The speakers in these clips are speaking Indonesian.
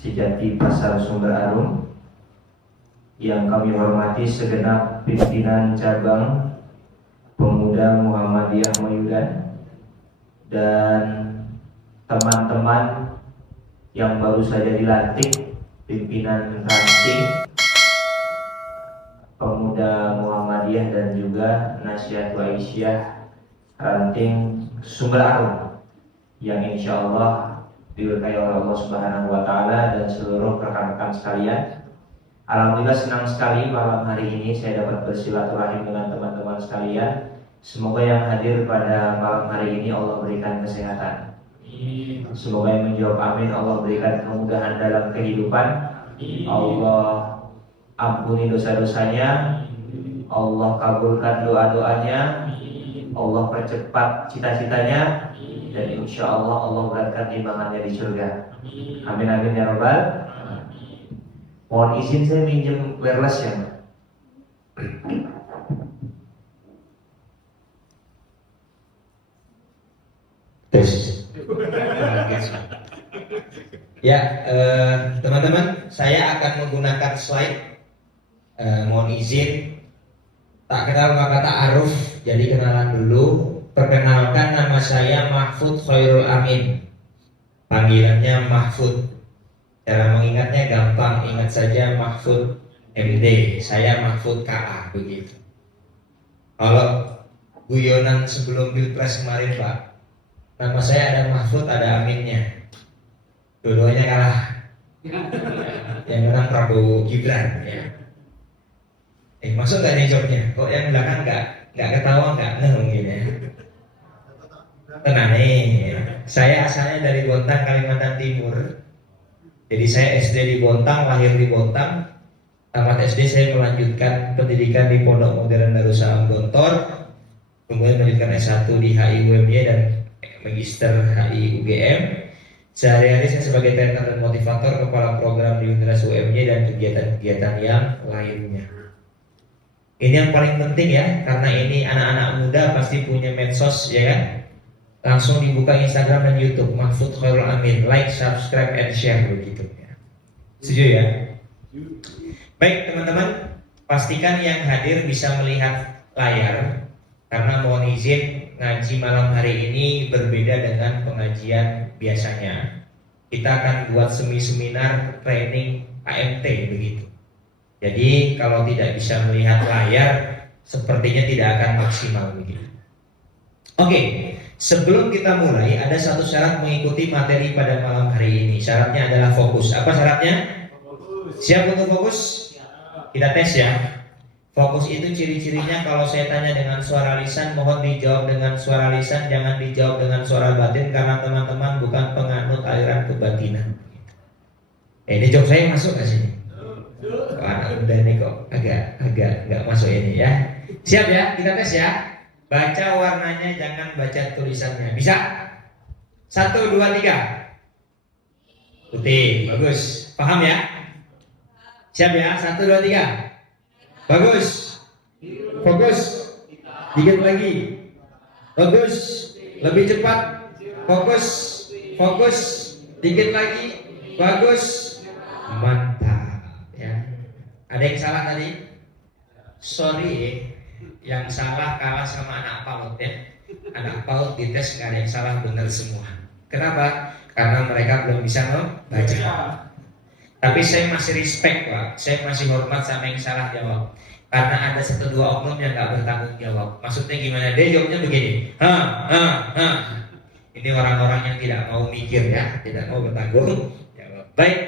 Sejati Pasar Sumber Arum, yang kami hormati segenap pimpinan cabang Pemuda Muhammadiyah Mayudan dan teman-teman yang baru saja dilantik pimpinan ranting Pemuda Muhammadiyah dan juga Nasihat Aisyah ranting Sumber Arum, yang insya Allah diberkahi oleh Allah Subhanahu wa Ta'ala dan seluruh rekan-rekan sekalian. Alhamdulillah senang sekali malam hari ini saya dapat bersilaturahim dengan teman-teman sekalian. Semoga yang hadir pada malam hari ini Allah berikan kesehatan. Semoga yang menjawab amin Allah berikan kemudahan dalam kehidupan. Allah ampuni dosa-dosanya, Allah kabulkan doa-doanya, Allah percepat cita-citanya, dan insya Allah Allah beratkan timbangannya di surga. Amin amin ya robbal. Mohon izin saya minjem wireless ya. Tes. Ya, teman-teman, saya akan menggunakan slide. Mohon izin. Tak kenal maka ta'aruf. Jadi kenalan dulu. Perkenalkan, nama saya Mahfud Khairul Amin. Panggilannya Mahfud. Cara mengingatnya gampang, ingat saja Mahfud MD. Saya Mahfud KA, begitu. Kalau guyonan sebelum Pilpres kemarin, Pak, nama saya ada Mahfud, ada Aminnya. Dua-duanya kalah. Yang menang Prabowo Gibran, ya. Masuk nggak nih jawabnya? Kok yang belakang nggak ketawa nggak mungkin ya? Tenang nih, saya asalnya dari Bontang, Kalimantan Timur. Jadi saya SD di Bontang, lahir di Bontang. Tamat SD saya melanjutkan pendidikan di Pondok Modern Darussalam Gontor. Kemudian melanjutkan S1 di HI UMY dan Magister HI UGM. Sehari-hari saya sebagai trainer dan motivator, kepala program di Universitas UMY dan kegiatan-kegiatan yang lainnya. Ini yang paling penting ya, karena ini anak-anak muda pasti punya medsos, ya kan? Langsung dibuka Instagram dan YouTube Mahfud Khairul Amin, like, subscribe, and share begitu ya. Setuju ya? Baik teman-teman, pastikan yang hadir bisa melihat layar, karena mohon izin ngaji malam hari ini berbeda dengan pengajian biasanya. Kita akan buat seminar training AMT begitu. Jadi kalau tidak bisa melihat layar, sepertinya tidak akan maksimal begitu. Oke. Sebelum kita mulai, ada satu syarat mengikuti materi pada malam hari ini. Syaratnya adalah fokus. Apa syaratnya? Siap untuk fokus? Kita tes ya. Fokus itu ciri-cirinya kalau saya tanya dengan suara lisan, mohon dijawab dengan suara lisan, jangan dijawab dengan suara batin, karena teman-teman bukan penganut aliran kebatinan. Ini jawab saya masuk gak sini? Anak muda ini kok agak nggak masuk ini ya. Siap ya? Kita tes ya. Baca warnanya, jangan baca tulisannya. Bisa? 1, 2, 3. Putih, bagus. Paham ya? Siap ya? 1, 2, 3. Bagus. Fokus. Dikit lagi. Bagus. Lebih cepat. Fokus. Fokus. Dikit lagi. Bagus. Mantap ya. Ada yang salah tadi? Sorry. Yang salah kalah sama anak PAUD ya. Anak PAUD dites nggak ada yang salah, benar semua. Kenapa? Karena mereka belum bisa membaca. Tapi saya masih respect Pak, saya masih hormat sama yang salah jawab. Karena ada 1-2 oknum yang nggak bertanggung jawab. Maksudnya gimana? Dia jawabnya begini. Ini orang-orang yang tidak mau mikir ya, tidak mau bertanggung jawab. Baik.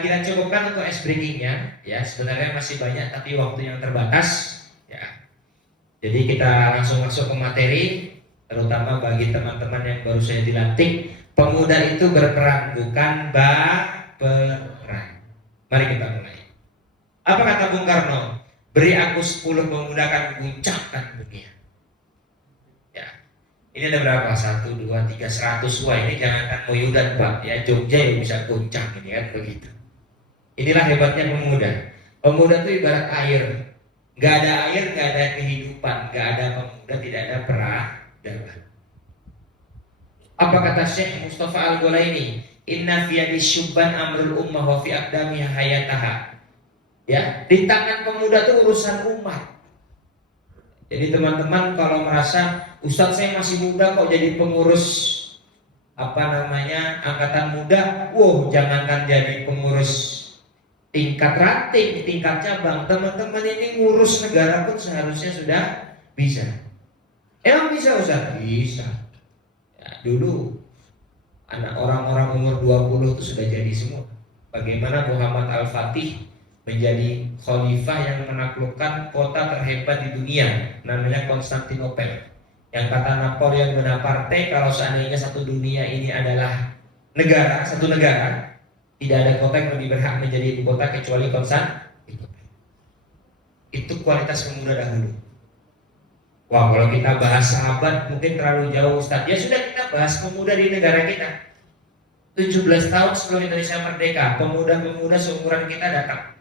Kita cukupkan untuk ice breaking-nya ya. Sebenarnya masih banyak tapi waktu yang terbatas. Ya. Jadi kita langsung masuk ke materi, terutama bagi teman-teman yang baru saja dilantik. Pemuda itu berperan, bukan baperan. Mari kita mulai. Apa kata Bung Karno? Beri aku 10 pemuda akan guncangkan dunia. Ya. Ini ada berapa? 1, 2, 3, 100. Wah ini jangankan Moyudan Pak, ya Jogja yang bisa guncang ini kan begitu. Inilah hebatnya pemuda. Pemuda itu ibarat air. Gak ada air, gak ada kehidupan. Gak ada pemuda, tidak ada peradaban. Apa kata Syekh Mustafa Al-Ghulaini? Inna fi yadi syubban amrul ummah wa fi aqdamiha hayataha. Ya, di tangan pemuda itu urusan umat. Jadi teman-teman kalau merasa Ustadz saya masih muda kok jadi pengurus angkatan muda, jangankan jadi pengurus tingkat ranting, tingkat cabang, teman-teman ini ngurus negara pun seharusnya sudah bisa. Emang bisa Ustadz? Bisa. Ya, dulu anak orang-orang umur 20 itu sudah jadi semua. Bagaimana Muhammad Al-Fatih menjadi khalifah yang menaklukkan kota terhebat di dunia, namanya Konstantinopel. Yang kata Napoleon Bonaparte, kalau seandainya satu dunia ini adalah satu negara, tidak ada kota yang lebih berhak menjadi ibu kota kecuali Konstantinopel. Itu kualitas pemuda dahulu. Wah, kalau kita bahas sahabat mungkin terlalu jauh Ustaz. Ya sudah, kita bahas pemuda di negara kita. 17 tahun sebelum Indonesia merdeka, pemuda-pemuda seumuran kita datang.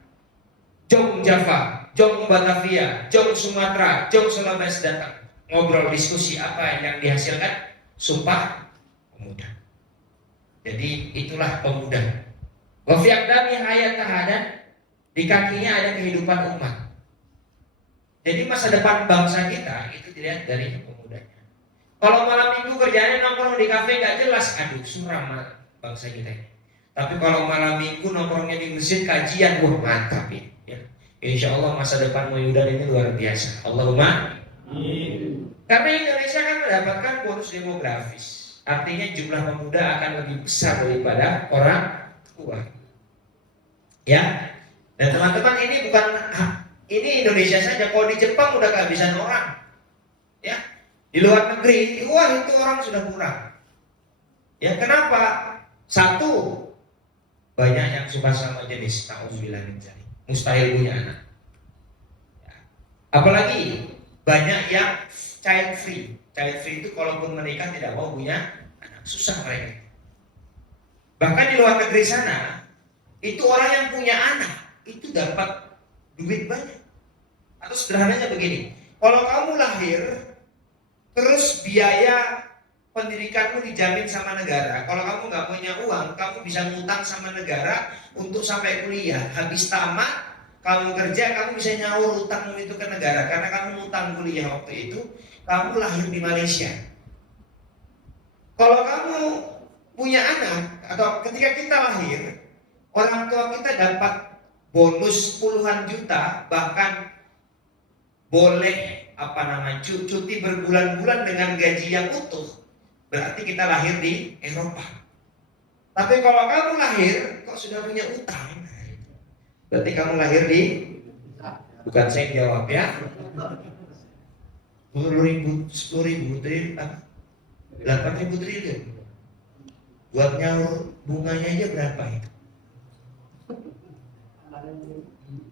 Jong Java, Jong Batavia, Jong Sumatera, Jong Sulawesi datang. Ngobrol, diskusi apa yang dihasilkan? Sumpah pemuda. Jadi itulah pemuda. Wa fi aqdami hayataha, dan di kakinya ada kehidupan umat. Jadi masa depan bangsa kita itu dilihat dari pemudanya. Kalau malam minggu kerjanya nongkrong di kafe nggak jelas, aduh suram bangsa kita ini. Tapi kalau malam minggu nongkrongnya di masjid kajian, mantap ini. Ya. Insya Allah masa depan Yudan ini luar biasa. Allahumma. Karena Indonesia kan mendapatkan bonus demografis, artinya jumlah pemuda akan lebih besar daripada orang tua. Ya, dan teman-teman ini bukan ini Indonesia saja. Kalau di Jepang udah kehabisan orang, ya di luar negeri, itu orang sudah kurang. Ya kenapa? Satu, banyak yang suka sama jenis, ta'udzubillah min dzalik, mustahil punya anak. Ya. Apalagi banyak yang child free. Child free itu kalaupun menikah tidak mau punya anak, susah mereka. Bahkan di luar negeri sana, itu orang yang punya anak itu dapat duit banyak. Atau sederhananya begini, kalau kamu lahir, terus biaya pendidikanmu dijamin sama negara. Kalau kamu nggak punya uang, kamu bisa ngutang sama negara untuk sampai kuliah. Habis tamat, kamu kerja, kamu bisa nyaur utangmu itu ke negara. Karena kamu ngutang kuliah waktu itu, kamu lahir di Malaysia. Kalau kamu punya anak, atau ketika kita lahir, orang tua kita dapat bonus puluhan juta, bahkan boleh cuti berbulan-bulan dengan gaji yang utuh. Berarti kita lahir di Eropa. Tapi kalau kamu lahir kok sudah punya utang, berarti kamu lahir di, bukan saya jawab ya, 10.000 triliun, 8.000 triliun. Buat nyaur bunganya aja berapa itu?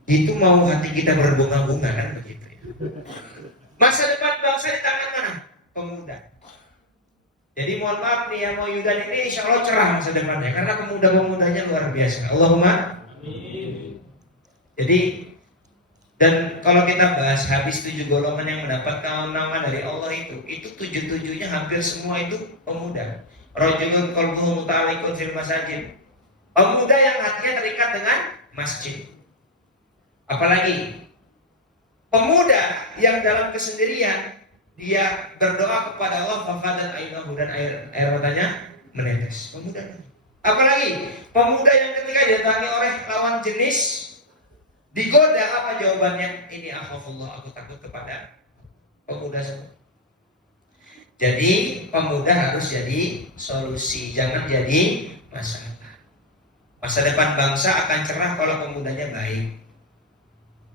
Itu mau hati kita berbunga-bunga kan begitu ya. Masa depan bangsa di tangan mana? Pemuda. Jadi mohon maaf nih yang mau Yudan ini insya Allah cerah masa depannya, karena pemuda-pemudanya luar biasa. Allahumma amin. Jadi, dan kalau kita bahas habis 7 golongan yang mendapat nama dari Allah itu 7-7-nya hampir semua itu pemuda. Rajulun qalbuhu muta'alliqun fil masajid. Pemuda yang hatinya terikat dengan masjid. Apalagi pemuda yang dalam kesendirian dia berdoa kepada Allah, fafadat ainahu, dan air matanya menetes. Pemuda. Apalagi pemuda yang ketika didatangi oleh lawan jenis, digoda, apa jawabannya? Ini akhafullah, aku takut kepada pemuda semua. Jadi pemuda harus jadi solusi, jangan jadi masalah. Masa depan bangsa akan cerah kalau pemudanya baik,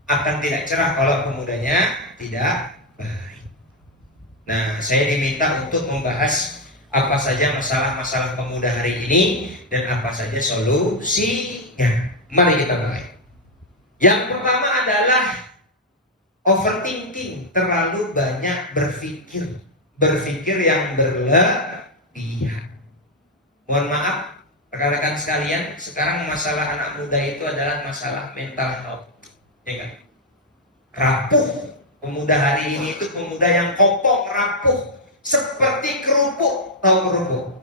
akan tidak cerah kalau pemudanya tidak baik. Nah, saya diminta untuk membahas apa saja masalah-masalah pemuda hari ini dan apa saja solusinya. Mari kita mulai. Yang pertama adalah overthinking, terlalu banyak berpikir yang berlebihan. Mohon maaf rekan-rekan sekalian, sekarang masalah anak muda itu adalah masalah mental health, ya kan? Rapuh. Pemuda hari ini itu pemuda yang kopong, rapuh, seperti kerupuk. Tahu kerupuk?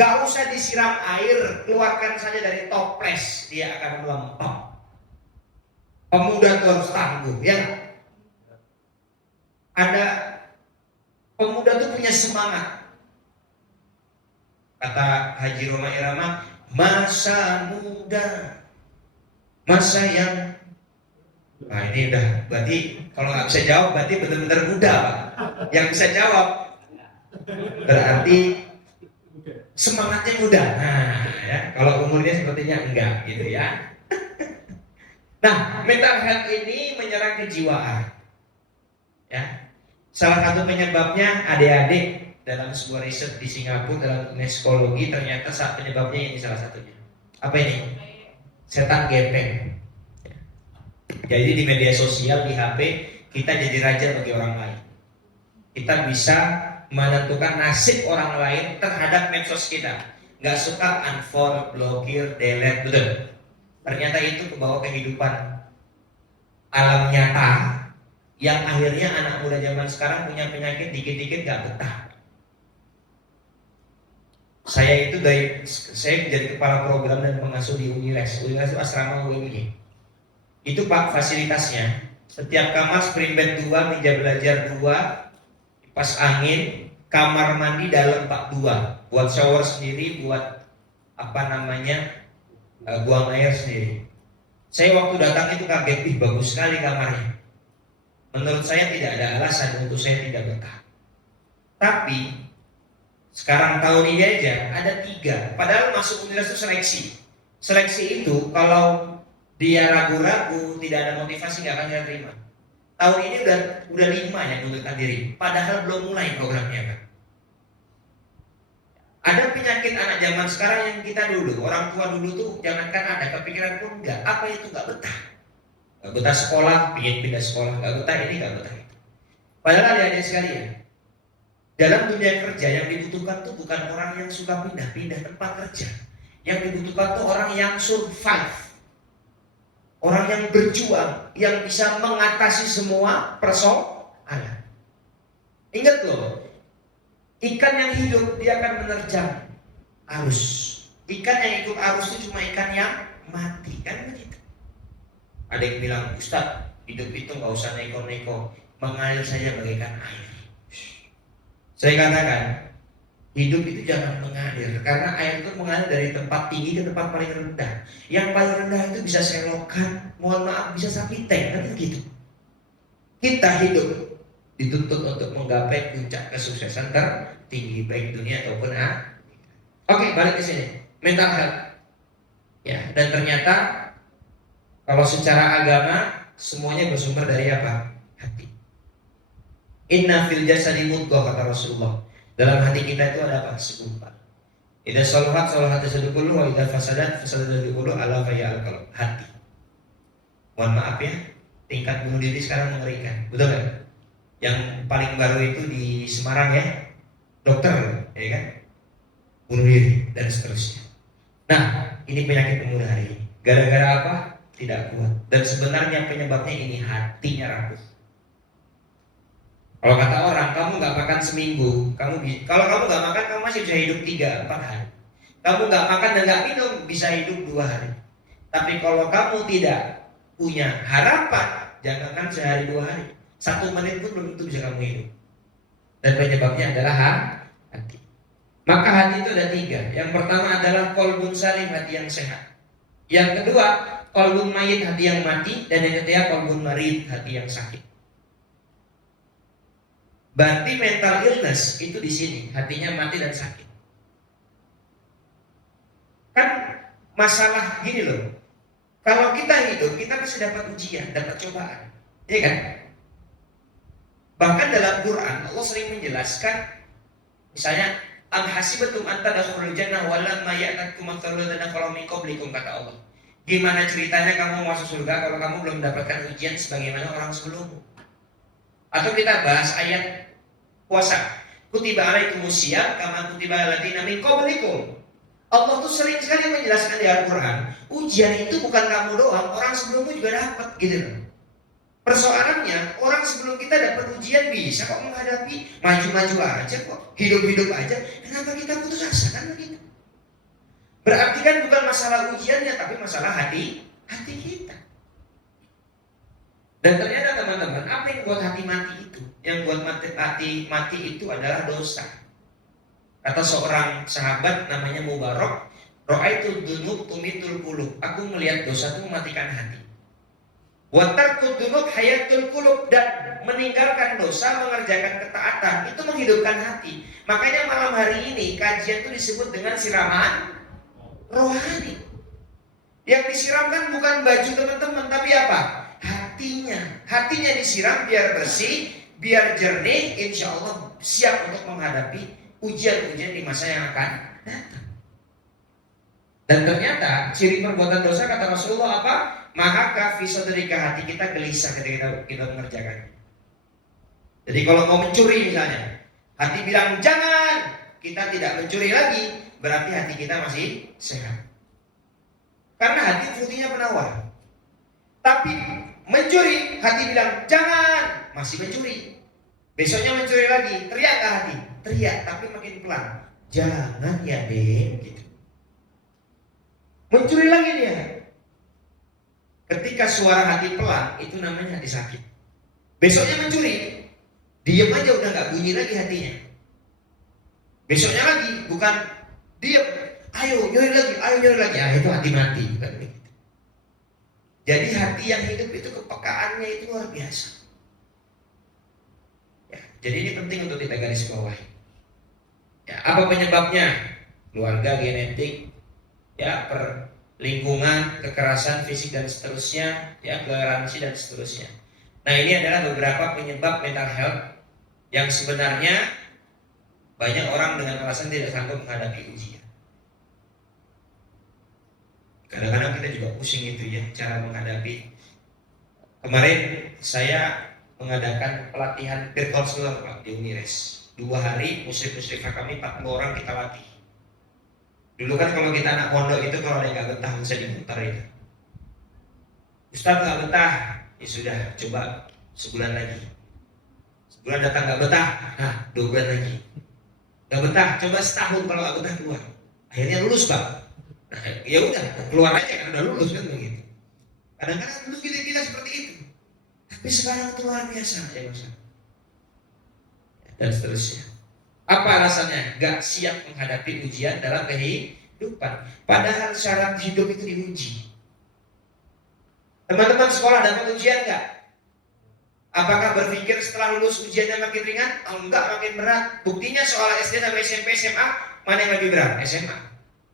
Gak usah disiram air, keluarkan saja dari toples, dia akan melempem. Pemuda itu harus tangguh, ya. Ada pemuda itu punya semangat. Kata Haji Roma Irama, masa muda, masa yang, nah ini udah, berarti kalau nggak bisa jawab berarti benar-benar muda, Pak. Yang bisa jawab berarti semangatnya muda. Nah, ya, kalau umurnya sepertinya enggak, gitu ya. Nah, mental health ini menyerang kejiwaan. Ya, salah satu penyebabnya adik-adik dalam sebuah riset di Singapura dalam psikologi ternyata penyebabnya ini salah satunya. Apa ini? Setan gepeng. Jadi di media sosial, di HP, kita jadi raja bagi orang lain. Kita bisa menentukan nasib orang lain terhadap medsos kita. Nggak suka, unfollow, blokir, delete, betul. Ternyata itu membawa kehidupan alam nyata yang akhirnya anak muda zaman sekarang punya penyakit dikit-dikit nggak betah. Saya menjadi kepala program dan pengasuh di Unilex. Unilex itu asrama UMY. Itu Pak fasilitasnya. Setiap kamar spring bed 2, meja belajar 2, kipas angin, kamar mandi dalam Pak 2, buat shower sendiri, buat buang air sendiri. Saya waktu datang itu kaget, bagus sekali kamarnya. Menurut saya tidak ada alasan untuk saya tidak betah. Tapi sekarang tahun ini aja ada 3. Padahal masuk universitas itu seleksi. Seleksi itu kalau dia ragu-ragu, tidak ada motivasi, nggak akan dia terima. Tahun ini udah 5 yang mengundurkan diri. Padahal belum mulai programnya, Pak. Ada penyakit anak zaman sekarang yang kita dulu, orang tua dulu tuh jangankan ada kepikiran pun enggak. Apa itu nggak betah? Nggak betah sekolah, pingin pindah sekolah, nggak betah ini, nggak betah itu. Padahal adik-adik sekalian, dalam dunia kerja yang dibutuhkan tuh bukan orang yang suka pindah-pindah tempat kerja. Yang dibutuhkan tuh orang yang survive, orang yang berjuang, yang bisa mengatasi semua persoalan. Ingat loh, ikan yang hidup dia akan menerjang arus. Ikan yang ikut arus itu cuma ikan yang mati, kan begitu. Ada yang bilang, Ustaz, hidup itu nggak usah neko-neko, mengalir saja bagaikan air. Saya katakan, hidup itu jangan mengalir, karena air itu mengalir dari tempat tinggi ke tempat paling rendah. Yang paling rendah itu bisa selokan, mohon maaf, bisa sapi tank, kan begitu. Kita hidup dituntut untuk menggapai puncak kesuksesan tertinggi baik dunia ataupun akhirat. Oke, balik ke sini. Mental health. Ya, dan ternyata kalau secara agama semuanya bersumber dari apa? Hati. Inna fil jasadi mudghah, kata Rasulullah. Dalam hati kita itu ada apa? Segumpal. Idza salahat salahat jasadu kullu wa idza fasadat fasadat jasadu kullu ala fayal qalb. Hati. Mohon maaf ya, tingkat bunuh diri sekarang mengerikan. Betul kan? Yang paling baru itu di Semarang ya, dokter, ya kan, bunuh diri dan seterusnya. Nah, ini penyakit pemuda hari ini. Gara-gara apa? Tidak kuat. Dan sebenarnya penyebabnya ini hatinya rapuh. Kalau kata orang, kamu nggak makan seminggu, kalau kamu nggak makan, kamu masih bisa hidup 3-4 hari. Kamu nggak makan dan nggak minum, bisa hidup 2 hari. Tapi kalau kamu tidak punya harapan, jangankan sehari 2 hari, 1 menit pun belum tentu bisa kamu hidup. Dan penyebabnya adalah hati. Maka hati itu ada 3. Yang pertama adalah qalbun salim, hati yang sehat. Yang kedua, qalbun mayit, hati yang mati. Dan yang ketiga, qalbun marid, hati yang sakit. Berarti mental illness itu di sini, hatinya mati dan sakit. Kan masalah gini loh, kalau kita hidup, kita pasti dapat ujian, dapat cobaan, iya kan? Bahkan dalam Quran Allah sering menjelaskan, misalnya am hasibatum an tadkhulul jannah wa lamma ya'takum mathalul ladzina khalu min qablikum, kata Allah. Gimana ceritanya kamu masuk surga kalau kamu belum mendapatkan ujian sebagaimana orang sebelummu? Atau kita bahas ayat puasa, kutiba alaikumusiyam kama kutiba alladziina min qablikum. Allah tuh sering sekali menjelaskan di Al-Quran, ujian itu bukan kamu doang, orang sebelummu juga dapat, gitu loh. Persoalannya, orang sebelum kita dapat ujian bisa kok menghadapi, maju-maju aja kok, hidup-hidup aja. Kenapa kita putus asa, kan begitu? Berarti kan bukan masalah ujiannya, tapi masalah hati kita. Dan ternyata teman-teman, apa yang buat hati mati itu? Yang buat hati mati itu adalah dosa. Kata seorang sahabat namanya Mubarak, ra'aitu dzunub tumitul qulub. Aku melihat dosa itu mematikan hati. Wa tarkud dzunub hayatul qulub, dan meninggalkan dosa, mengerjakan ketaatan itu menghidupkan hati. Makanya malam hari ini kajian itu disebut dengan siraman rohani. Yang disiramkan bukan baju teman-teman, tapi apa? Hatinya. Hatinya disiram biar bersih, biar jernih, insya Allah siap untuk menghadapi ujian-ujian di masa yang akan datang. Dan ternyata ciri perbuatan dosa kata Rasulullah apa? Maka fi sadrika, hati kita gelisah ketika kita mengerjakannya. Jadi kalau mau mencuri misalnya, hati bilang jangan, kita tidak mencuri lagi, berarti hati kita masih sehat. Karena hati fungsinya penawar. Tapi mencuri, hati bilang jangan, masih mencuri. Besoknya mencuri lagi, teriak ke hati, teriak tapi makin pelan. Jangan ya deh, gitu. Mencuri lagi dia. Ketika suara hati pelan, itu namanya hati sakit. Besoknya mencuri, diam aja udah nggak bunyi lagi hatinya. Besoknya lagi, bukan diam, ayo nyuri lagi, itu hati mati, bukan begitu. Jadi hati yang hidup itu kepekaannya itu luar biasa. Ya, jadi ini penting untuk kita garis bawahi. Ya, apa penyebabnya? Keluarga, genetik, ya, lingkungan, kekerasan fisik dan seterusnya, ya, toleransi dan seterusnya. Nah, ini adalah beberapa penyebab mental health yang sebenarnya banyak orang dengan alasan tidak sanggup menghadapi ujian. Kadang-kadang kita juga pusing itu ya, cara menghadapi. Kemarin saya mengadakan pelatihan peer counselor Pak di Unires. 2 hari musyrif-musyrifah kami 40 orang kita latih. Dulu kan kalau kita anak pondok itu kalau ada yang gak betah bisa diputar itu. Ustaz gak betah, ya sudah coba sebulan lagi. Sebulan datang gak betah, nah 2 bulan lagi. Gak betah, coba setahun, kalau gak betah keluar. Akhirnya lulus Pak. Nah, ya udah keluar aja kan udah lulus kan begitu. Kadang-kadang dulu kita seperti itu, tapi sekarang itu luar biasa ya Ustaz. Dan seterusnya. Apa alasannya? Gak siap menghadapi ujian dalam kehidupan. Padahal syarat hidup itu diuji. Teman-teman sekolah dapat ujian gak? Apakah berpikir setelah lulus ujiannya makin ringan? Oh, enggak, makin berat. Buktinya soal SD sampai SMP SMA, mana yang lebih berat? SMA.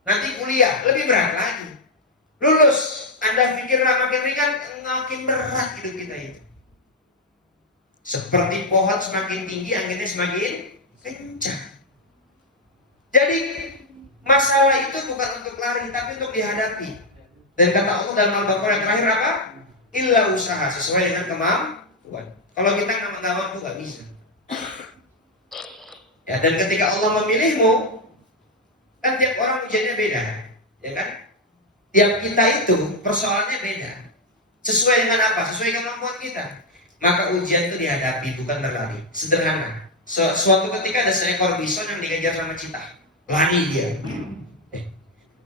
Nanti kuliah lebih berat lagi. Lulus, Anda pikirlah makin ringan, makin berat hidup kita itu. Seperti pohon semakin tinggi, anginnya semakin kencang. Jadi masalah itu bukan untuk lari, tapi untuk dihadapi. Dan kata Allah dalam Al-Baqarah yang terakhir apa? Illa usaha, sesuai dengan kemampuan. Kalau kita nggak mampu nggak bisa. Ya, dan ketika Allah memilihmu, kan tiap orang ujiannya beda, ya kan? Tiap kita itu persoalannya beda. Sesuai dengan apa? Sesuai dengan kemampuan kita. Maka ujian itu dihadapi, bukan berlari. Sederhana. Suatu ketika ada seekor bison yang dikejar sama cheetah. Lari dia.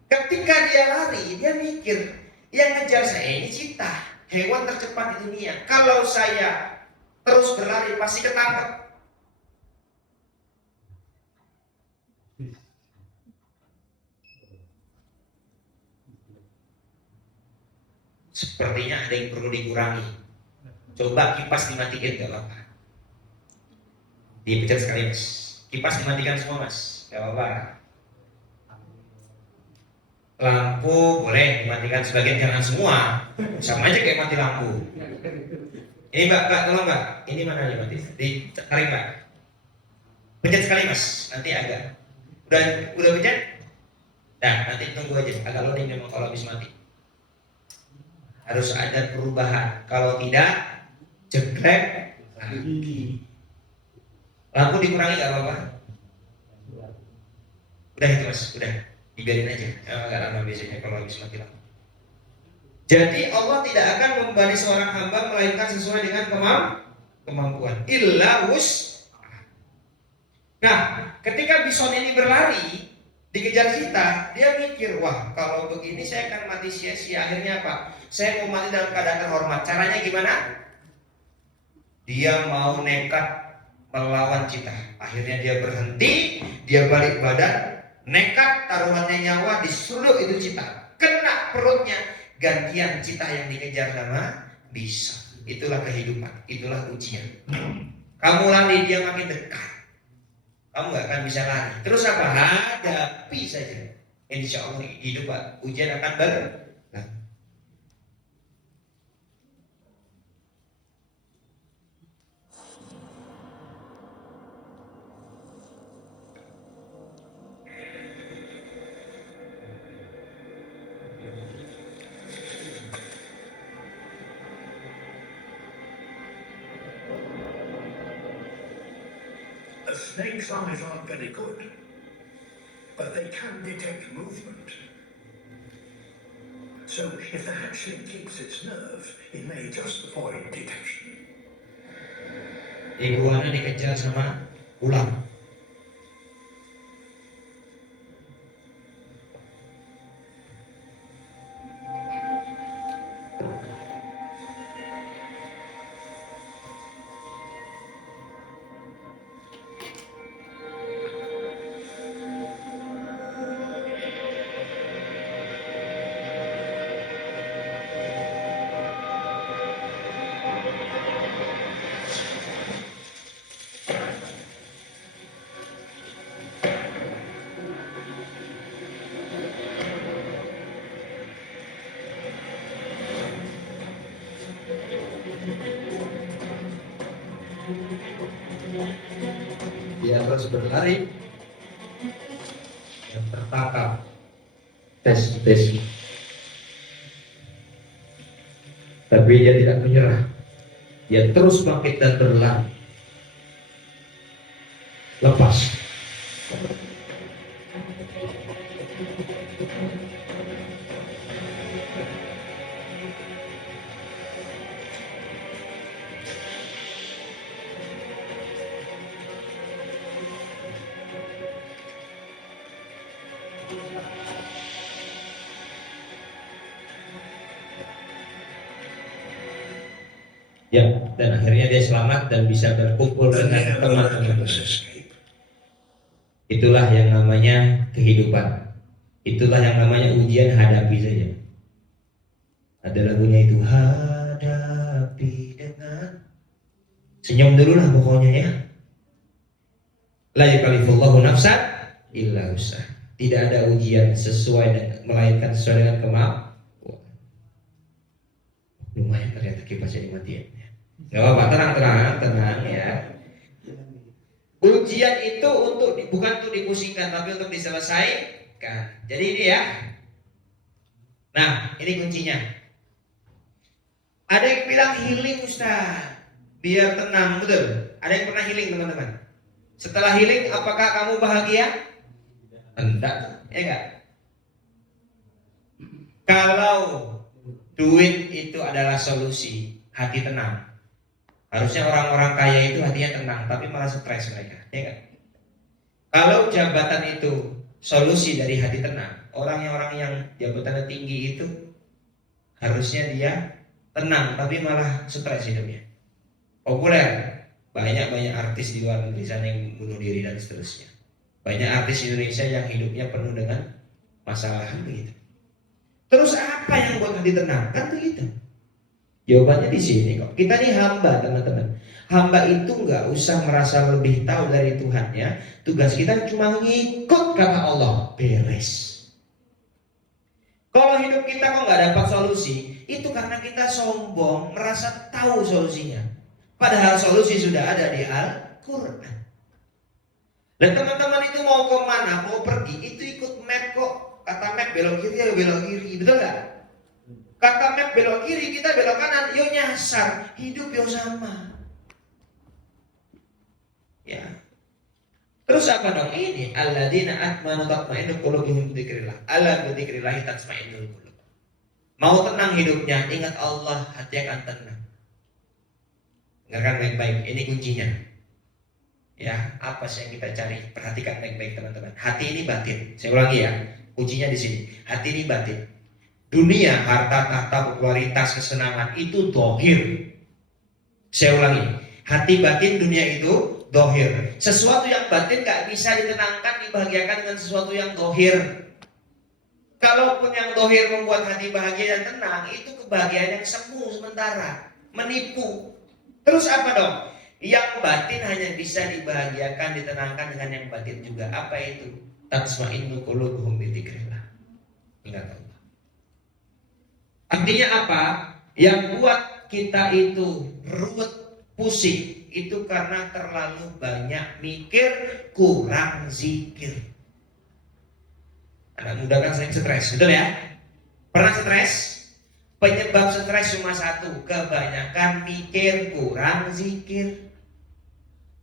Ketika dia lari, dia mikir, yang ngejar saya ini cheetah, hewan tercepat di dunia. Kalau saya terus berlari pasti ketangkep. Sepertinya ada yang perlu dikurangi. Coba kipas dimatikan, gak apa-apa. Dipecat sekali Mas. Kipas dimatikan semua Mas, gak apa-apa. Lampu boleh dimatikan sebagian, jangan semua. Sama aja kayak mati lampu. Ini Mbak, tolong Mbak. Ini mana nih mati? Ditarik Mbak. Pencet sekali Mas, nanti agak. Udah pencet? Nah, nanti tunggu aja. Agak loading memang kalau habis mati. Harus ada perubahan. Kalau tidak, jegrek lagi. Lampu dikurangi gak apa-apa. Udah itu Mas, udah. Dibiarin aja. Agak lama biasanya kalau habis mati lampu. Jadi Allah tidak akan membebani seorang hamba melainkan sesuai dengan kemampuan. Illa wus. Nah, ketika bison ini berlari, Dikejar cita, dia mikir, wah kalau begini saya akan mati sia-sia. Akhirnya apa? Saya mau mati dalam keadaan terhormat. Caranya gimana? Dia mau nekat melawan cita. Akhirnya dia berhenti, dia balik badan, nekat taruhannya nyawa, diseruduk itu cita. Kena perutnya, gantian cita yang dikejar sama bisa. Itulah kehidupan, itulah ujian. Kamu lari, dia makin dekat. Kamu gak akan bisa lari. Terus apa? Hadapi saja. Insya Allah hidup Pak, ujian akan berlalu. A snake's eyes aren't very good, but they can detect movement. So if the hatchling keeps its nerve, it may just avoid detection. Iguana dikejar sama ular. Dia terus berlari dan tertangkap. Tes. Tapi dia tidak menyerah. Dia terus bangkit dan berlari. Lepas. Ya, dan akhirnya dia selamat dan bisa berkumpul dengan teman-teman. Itulah yang namanya kehidupan. Itulah yang namanya ujian, hadapi saja. Ada lagunya itu, hadapi dengan senyum dulu lah pokoknya ya. La yukallifullahu nafsan illa wus'aha. Tidak ada ujian sesuai dengan, melainkan sesuai dengan kemampuan. Lumayan ternyata kipasnya dimatiin. Gak apa-apa, tenang ya. Ujian itu bukan untuk dipusingkan, tapi untuk diselesaikan. Jadi ini ya. Nah, ini kuncinya. Ada yang bilang healing Ustaz, biar tenang, betul. Ada yang pernah healing teman-teman? Setelah healing, apakah kamu bahagia? Enggak, ya enggak? Kalau duit itu adalah solusi, hati tenang. Harusnya orang-orang kaya itu hatinya tenang, tapi malah stres mereka, ya enggak? Kalau jabatan itu solusi dari hati tenang, orang yang jabatannya tinggi itu harusnya dia tenang, tapi malah stres hidupnya. Populer, banyak artis di luar negeri sana yang bunuh diri dan seterusnya. Banyak artis Indonesia yang hidupnya penuh dengan masalah begitu. Terus apa yang buat hati tenang? Kan begitu. Jawabannya di sini kok. Kita ini hamba, teman-teman. Hamba itu nggak usah merasa lebih tahu dari Tuhannya. Tugas kita cuma ngikut kata Allah, beres. Kalau hidup kita kok nggak dapat solusi, itu karena kita sombong, merasa tahu solusinya. Padahal solusi sudah ada di Al-Quran. Dan teman-teman itu mau kemana, mau pergi, itu ikut map kok. Kata map belok kiri, ya belok kiri, betul nggak? Kata map belok kiri, kita belok kanan, yo nyasar, hidup yo sama. Ya. Terus apa dong ini? Alladzina atmanu tatma'innu qulubuhum bidzikrillah. Ala bidzikrillah tatma'innul qulub. Mau tenang hidupnya, ingat Allah, hati akan tenang. Dengarkan baik-baik, ini kuncinya. Ya, apa sih yang kita cari? Perhatikan baik-baik teman-teman. Hati ini batin. Saya ulangi ya, kuncinya di sini. Hati ini batin. Dunia, harta, tahta, popularitas, kesenangan itu dohir. Saya ulangi, hati batin dunia itu dohir. Sesuatu yang batin gak bisa ditenangkan, dibahagiakan dengan sesuatu yang dohir. Kalaupun yang dohir membuat hati bahagia dan tenang, itu kebahagiaan yang semu sementara, menipu. Terus apa dong? Yang batin hanya bisa dibahagiakan, ditenangkan dengan yang batin juga. Apa itu? Tatsma'innu qulubuhum bi dzikrillah. Ingat Allah. Artinya apa? Yang buat kita itu ruwet, pusing, itu karena terlalu banyak mikir, kurang zikir. Anak muda kan sering stres, betul ya? Pernah stres? Penyebab stres cuma satu, kebanyakan mikir, kurang zikir.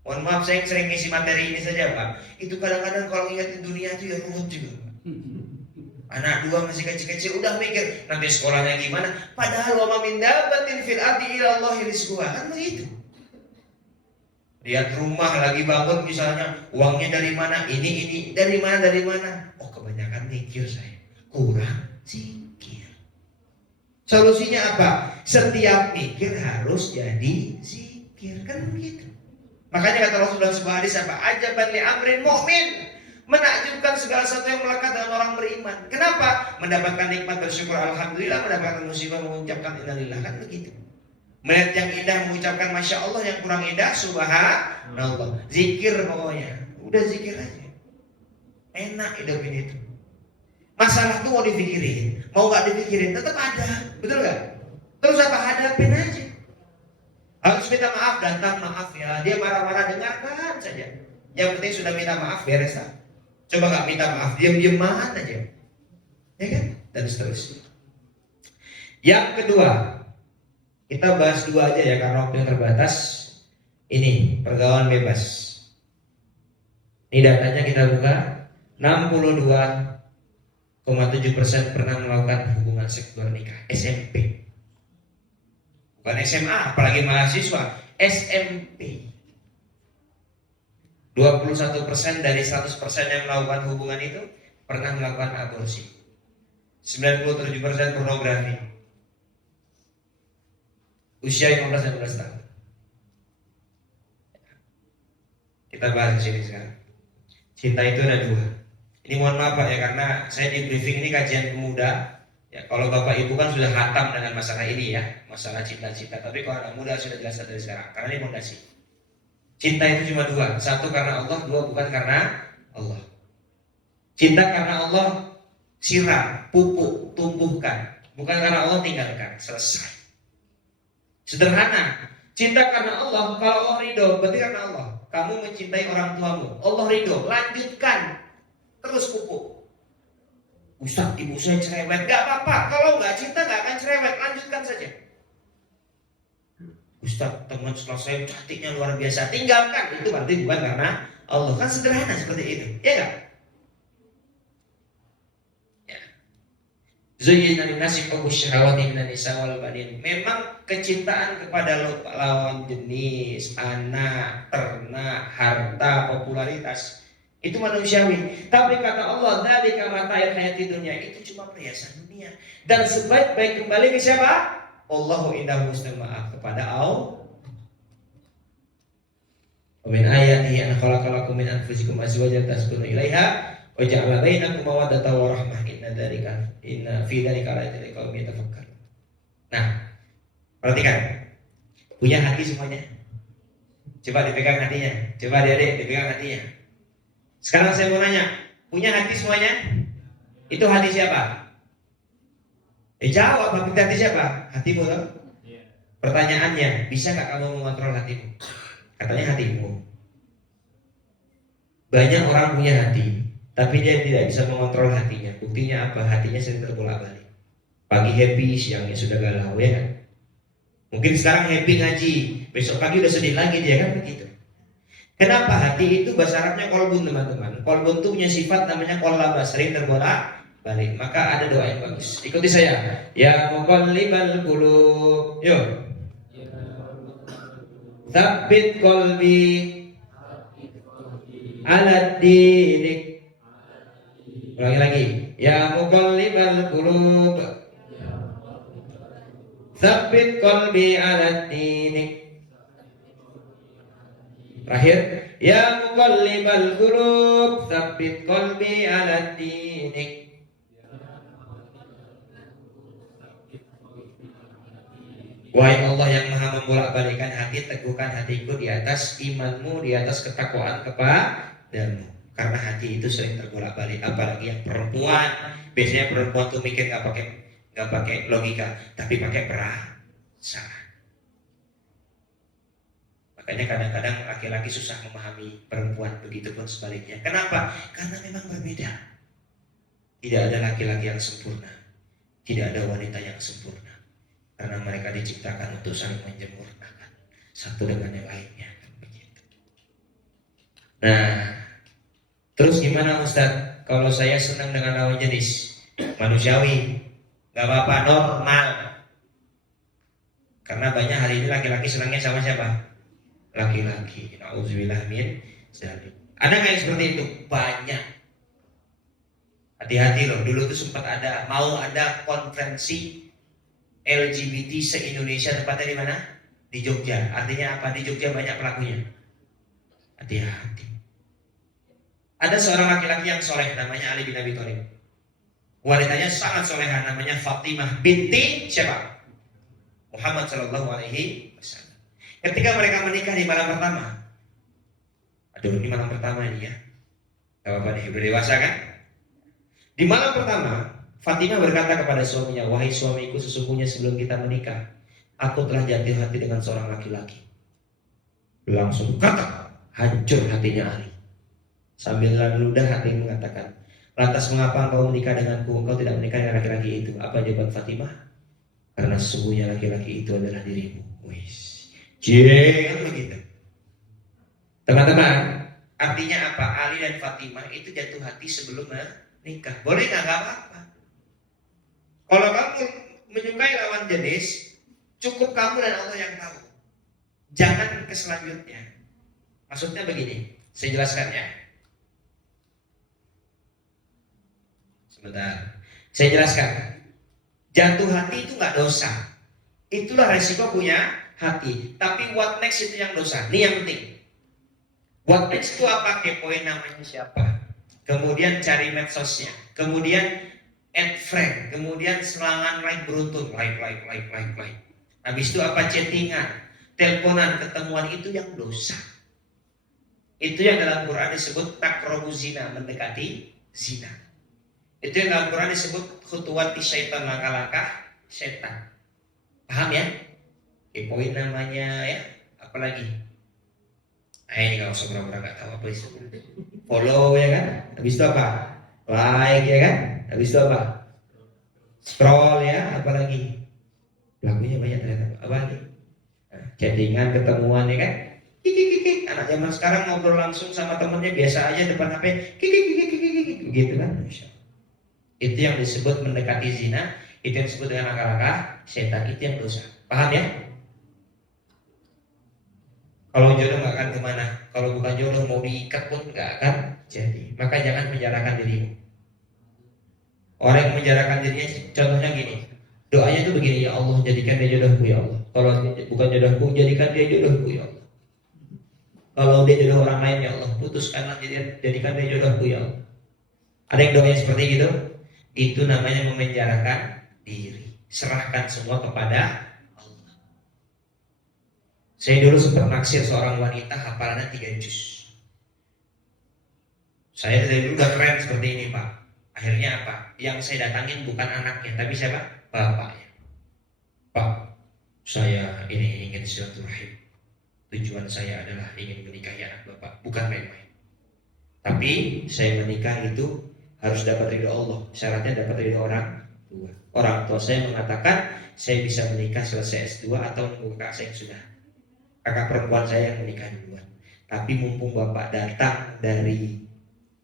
Mohon maaf, saya sering ngisi materi ini saja Pak. Itu kadang-kadang kalau ingat dunia itu ya ruwet juga Pak. Anak dua masih kecil-kecil udah mikir nanti sekolahnya gimana. Padahal wa min dabbatin fil ardi illa Allahi rizquha. Kan begitu. Lihat rumah lagi bangun misalnya, uangnya dari mana? Ini dari mana? Oh, kebanyakan mikir saya. Kurang zikir. Solusinya apa? Setiap mikir harus jadi zikir. Kan begitu. Makanya kata Rasulullah sebuah hadis apa? Ajaban li amrin mu'min. Menakjubkan segala sesuatu yang melekat dalam orang beriman. Kenapa? Mendapatkan nikmat bersyukur alhamdulillah, mendapatkan musibah mengucapkan innalillah. Kan begitu. Melihat yang indah mengucapkan masya Allah, yang kurang indah subhanallah. Zikir pokoknya. Udah zikir aja. Enak hidup ini tuh. Masalah tuh mau dipikirin, mau gak dipikirin tetap ada. Betul gak? Terus apa? Hadapin aja. Harus minta maaf, datang maaf ya. Dia marah-marah, dengarkan saja. Yang penting sudah minta maaf, beres lah. Coba gak minta maaf, diam-diaman aja. Ya kan? Dan seterusnya. Yang kedua, kita bahas dua aja ya karena waktu yang terbatas. Ini pergaulan bebas. Ini datanya kita buka. 62,7% pernah melakukan hubungan seksual nikah. SMP. Bukan SMA, apalagi mahasiswa. SMP. 21% dari 100% yang melakukan hubungan itu pernah melakukan aborsi. 97% pornografi. Usia 15-16 tahun. Kita bahas di sini sekarang. Cinta itu ada dua. Ini mohon maaf Pak ya, karena saya di briefing ini kajian pemuda. Ya, kalau Bapak Ibu kan sudah hatam dengan masalah ini ya, masalah cinta-cinta. Tapi kalau anak muda sudah jelas dari sekarang, karena ini fondasi. Cinta itu cuma dua, satu karena Allah, dua bukan karena Allah. Cinta karena Allah siram, pupuk, tumbuhkan. Bukan karena Allah tinggalkan, selesai. Sederhana. Cinta karena Allah, kalau Allah ridho, berarti karena Allah. Kamu mencintai orang tuamu, Allah ridho, lanjutkan. Terus pupuk. Ustaz, ibu saya cerewet, gak apa-apa. Kalau gak cinta gak akan cerewet, lanjutkan saja. Ustaz, teman sekolah saya cantiknya luar biasa, tinggalkan. Itu berarti bukan karena Allah. Kan sederhana seperti itu, ya gak? Ya. Zuyyina linnasi hubbu syahawati minan nisa wal banin. Memang kecintaan kepada lawan jenis, anak, ternak, harta, popularitas itu manusiawi. Tapi kata Allah, dzalika mata'il hayati dunya, itu cuma perhiasan dunia. Dan sebaik-baik kembali ke siapa? Allahu indahu husnul ma'ab, kepada Allah. Wa min ayatihi an khalaqalakum min anfusikum azwajan taskunu ilaiha wa ja'ala bainakum mawaddatan wa rahmah inna fi dzalika laayatin liqaumin yatafakkarun. Nah, perhatikan. Punya hati semuanya? Coba dipegang hatinya. Coba adik-adik dipegang hatinya. Sekarang saya mau nanya, punya hati semuanya? Itu hati siapa? Jawab, hati siapa? Hatimu loh. Pertanyaannya, bisa gak kamu mengontrol hatimu? Katanya hatimu. Banyak orang punya hati, tapi dia tidak bisa mengontrol hatinya. Buktinya apa? Hatinya sering terbolak-balik. Pagi happy, siangnya sudah galau, ya kan? Mungkin sekarang happy ngaji, besok pagi udah sedih lagi dia, kan begitu. Kenapa? Hati itu bahasa Arabnya kolbun teman-teman. Kolbun itu punya sifat namanya kolaba, sering terbolak balik. Maka ada doa yang bagus. Ikuti saya. Ya muqallibal qulub. Yuk. Tsabbit qalbi ala dinik. Ulangi lagi. Ya muqallibal qulub, tsabbit qalbi ala dinik. Terakhir, ya muqallibal qulub, tsabbit qalbi ala dinik. Wahai Allah yang maha membolak-balikan hati, teguhkan hatiku di atas imanmu, di atas ketakwaan kepadamu. Karena hati itu sering terbolak-balik, apalagi yang perempuan. Biasanya perempuan tuh mikir nggak pakai logika, tapi pakai perasaan. Makanya kadang-kadang laki-laki susah memahami perempuan, begitupun sebaliknya. Kenapa? Karena memang berbeda. Tidak ada laki-laki yang sempurna, tidak ada wanita yang sempurna. Karena mereka diciptakan untuk saling menyempurnakan satu dengan yang lainnya. Begitu. Nah, terus gimana Ustadz? Kalau saya senang dengan lawan jenis manusiawi, gak apa-apa, normal. Karena banyak hari ini laki-laki senangnya sama siapa? Laki-laki. Nauzubillah min dzalik. Ada nggak yang seperti itu? Banyak. Hati-hati loh. Dulu tuh sempat mau ada konferensi LGBT se-Indonesia, tempatnya di mana? Di Jogja. Artinya apa? Di Jogja banyak pelakunya. Hati-hati. Ada seorang laki-laki yang soleh, namanya Ali bin Abi Thalib. Wanitanya sangat soleha, namanya Fatimah binti siapa? Muhammad Sallallahu Alaihi Wasallam. Ketika mereka menikah di malam pertama, aduh ini malam pertama ini ya, gak apa-apa nih, udah dewasa kan? Di malam pertama, Fatimah berkata kepada suaminya, wahai suamiku, sesungguhnya sebelum kita menikah, aku telah jatuh hati dengan seorang laki-laki. Langsung kata, hancur hatinya Ali. Sambil ludah hati mengatakan, lantas mengapa engkau menikah denganku? Engkau tidak menikah dengan laki-laki itu. Apa jawaban Fatimah? Karena sesungguhnya laki-laki itu adalah dirimu. Wis, jangan begitu. Teman-teman, artinya apa? Ali dan Fatimah itu jatuh hati sebelum menikah. Boleh nggak? Nggak apa-apa. Kalau kamu menyukai lawan jenis, cukup kamu dan Allah yang tahu. Jangan ke selanjutnya. Maksudnya begini, saya jelaskan ya. Sebentar, saya jelaskan. Jatuh hati itu nggak dosa. Itulah resiko punya hati. Tapi what next itu yang dosa. Ini yang penting. What next itu apa? Kepoin namanya siapa. Kemudian cari medsosnya. Kemudian add friend. Kemudian serangan like beruntun. Like. Habis itu apa? Chattingan, teleponan, ketemuan, itu yang dosa. Itu yang dalam Quran disebut taqrabu zina, mendekati zina. Itu yang dalam Quran disebut khutuwati syaitan, langkah-langkah setan. Paham ya? Poin namanya ya. Apalagi? Ini kalau seberapa nggak tahu apa itu. Follow ya kan? Habis itu apa? Like ya kan? Habis itu apa? Scroll ya. Apalagi? Lagunya banyak ternyata. Apa lagi? Chattingan, ketemuan ya kan? Kiki. Anak zaman sekarang ngobrol langsung sama temennya biasa aja depan HP. Kiki. Gitu kan? Itu yang disebut mendekati zina. Itu yang disebut dengan langkah-langkah setan. Itu yang dosa. Paham ya? Kalau jodoh gak akan kemana. Kalau bukan jodoh mau diikat pun gak akan jadi. Maka jangan menjarakan dirimu. Orang yang menjarakan dirinya, contohnya gini, doanya tuh begini, ya Allah jadikan dia jodohku ya Allah. Kalau bukan jodohku, jadikan dia jodohku ya Allah. Kalau dia jodoh orang lain ya Allah, putuskanlah jadikan dia jodohku ya Allah. Ada yang doanya seperti gitu? Itu namanya memenjarakan diri. Serahkan semua kepada Allah. Saya dulu sempat naksir seorang wanita, hafalannya 3 juz. Saya dari dulu udah keren seperti ini Pak. Akhirnya apa? Yang saya datangin bukan anaknya, tapi siapa? Bapaknya. Pak, saya ini ingin silaturahim. Tujuan saya adalah ingin menikahi anak Bapak, bukan main-main. Tapi saya menikah itu harus dapat ridho Allah. Syaratnya dapat ridho orang tua. Orang tua saya mengatakan saya bisa menikah selesai S2 atau nunggu kakak saya yang sudah. Kakak perempuan saya yang menikah duluan. Tapi mumpung Bapak datang dari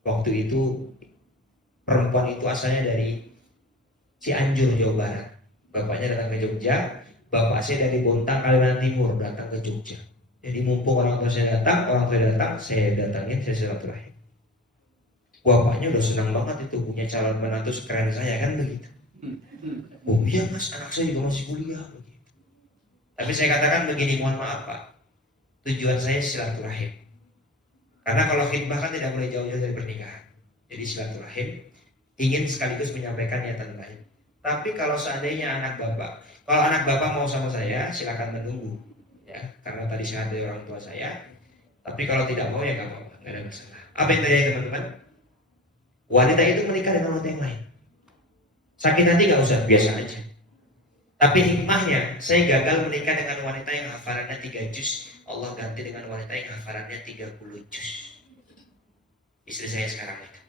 waktu itu, perempuan itu asalnya dari Cianjur, Jawa Barat. Bapaknya datang ke Jogja, bapak saya dari Bontang, Kalimantan Timur, datang ke Jogja. Jadi mumpung orang tua saya datang, saya datangin, saya silaturahim. Bapaknya udah senang banget itu punya calon menantu sekeren saya kan begitu. Oh iya mas, anak saya juga masih kuliah begitu. Tapi saya katakan begini, mohon maaf Pak, tujuan saya silaturahim. Karena kalau khidmah kan tidak boleh jauh-jauh dari pernikahan. Jadi silaturahim, ingin sekaligus menyampaikan niatan baik. Tapi kalau seandainya kalau anak bapak mau sama saya, silakan menunggu, ya, karena tadi saya dari orang tua saya. Tapi kalau tidak mau ya nggak apa-apa, nggak ada masalah. Apa yang terjadi teman-teman? Wanita itu menikah dengan wanita yang lain. Sakit hati nggak usah, biasa aja. Tapi hikmahnya, saya gagal menikah dengan wanita yang hafalannya 3 juz. Allah ganti dengan wanita yang hafalannya 30 juz. Istri saya sekarang itu.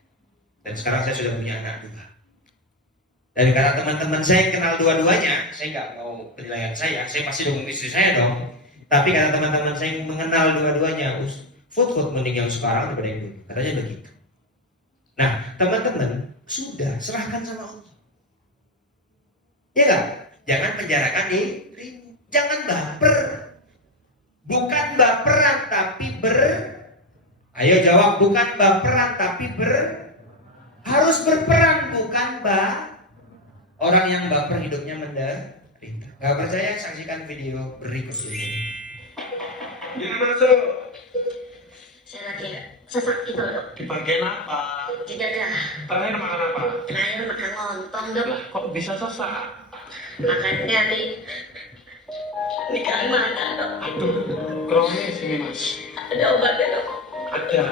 Dan sekarang saya sudah punya anak 2. Dan karena teman-teman saya kenal dua-duanya, saya nggak mau penilaian saya pasti dukung istri saya dong. Tapi karena teman-teman saya mengenal dua-duanya, food mending yang sekarang daripada yang dulu. Katanya begitu. Nah, teman-teman sudah serahkan sama Allah. Iya nggak? Jangan penjarakan dirimu. Jangan baper. Bukan baperan tapi Ayo jawab, bukan baperan tapi harus berperan, bukan orang yang baper hidupnya menderita. Gak percaya, saksikan video berikut ini. Gimana tuh? Saya lagi sesak gitu loh. Di bagian apa? Di dada. Terakhir makan apa? Terakhir makan lontong dok. Lah, kok bisa sesak? Makannya di Kalimantan dok. Aduh, kronis ini mas. Ada obatnya dok. Ada.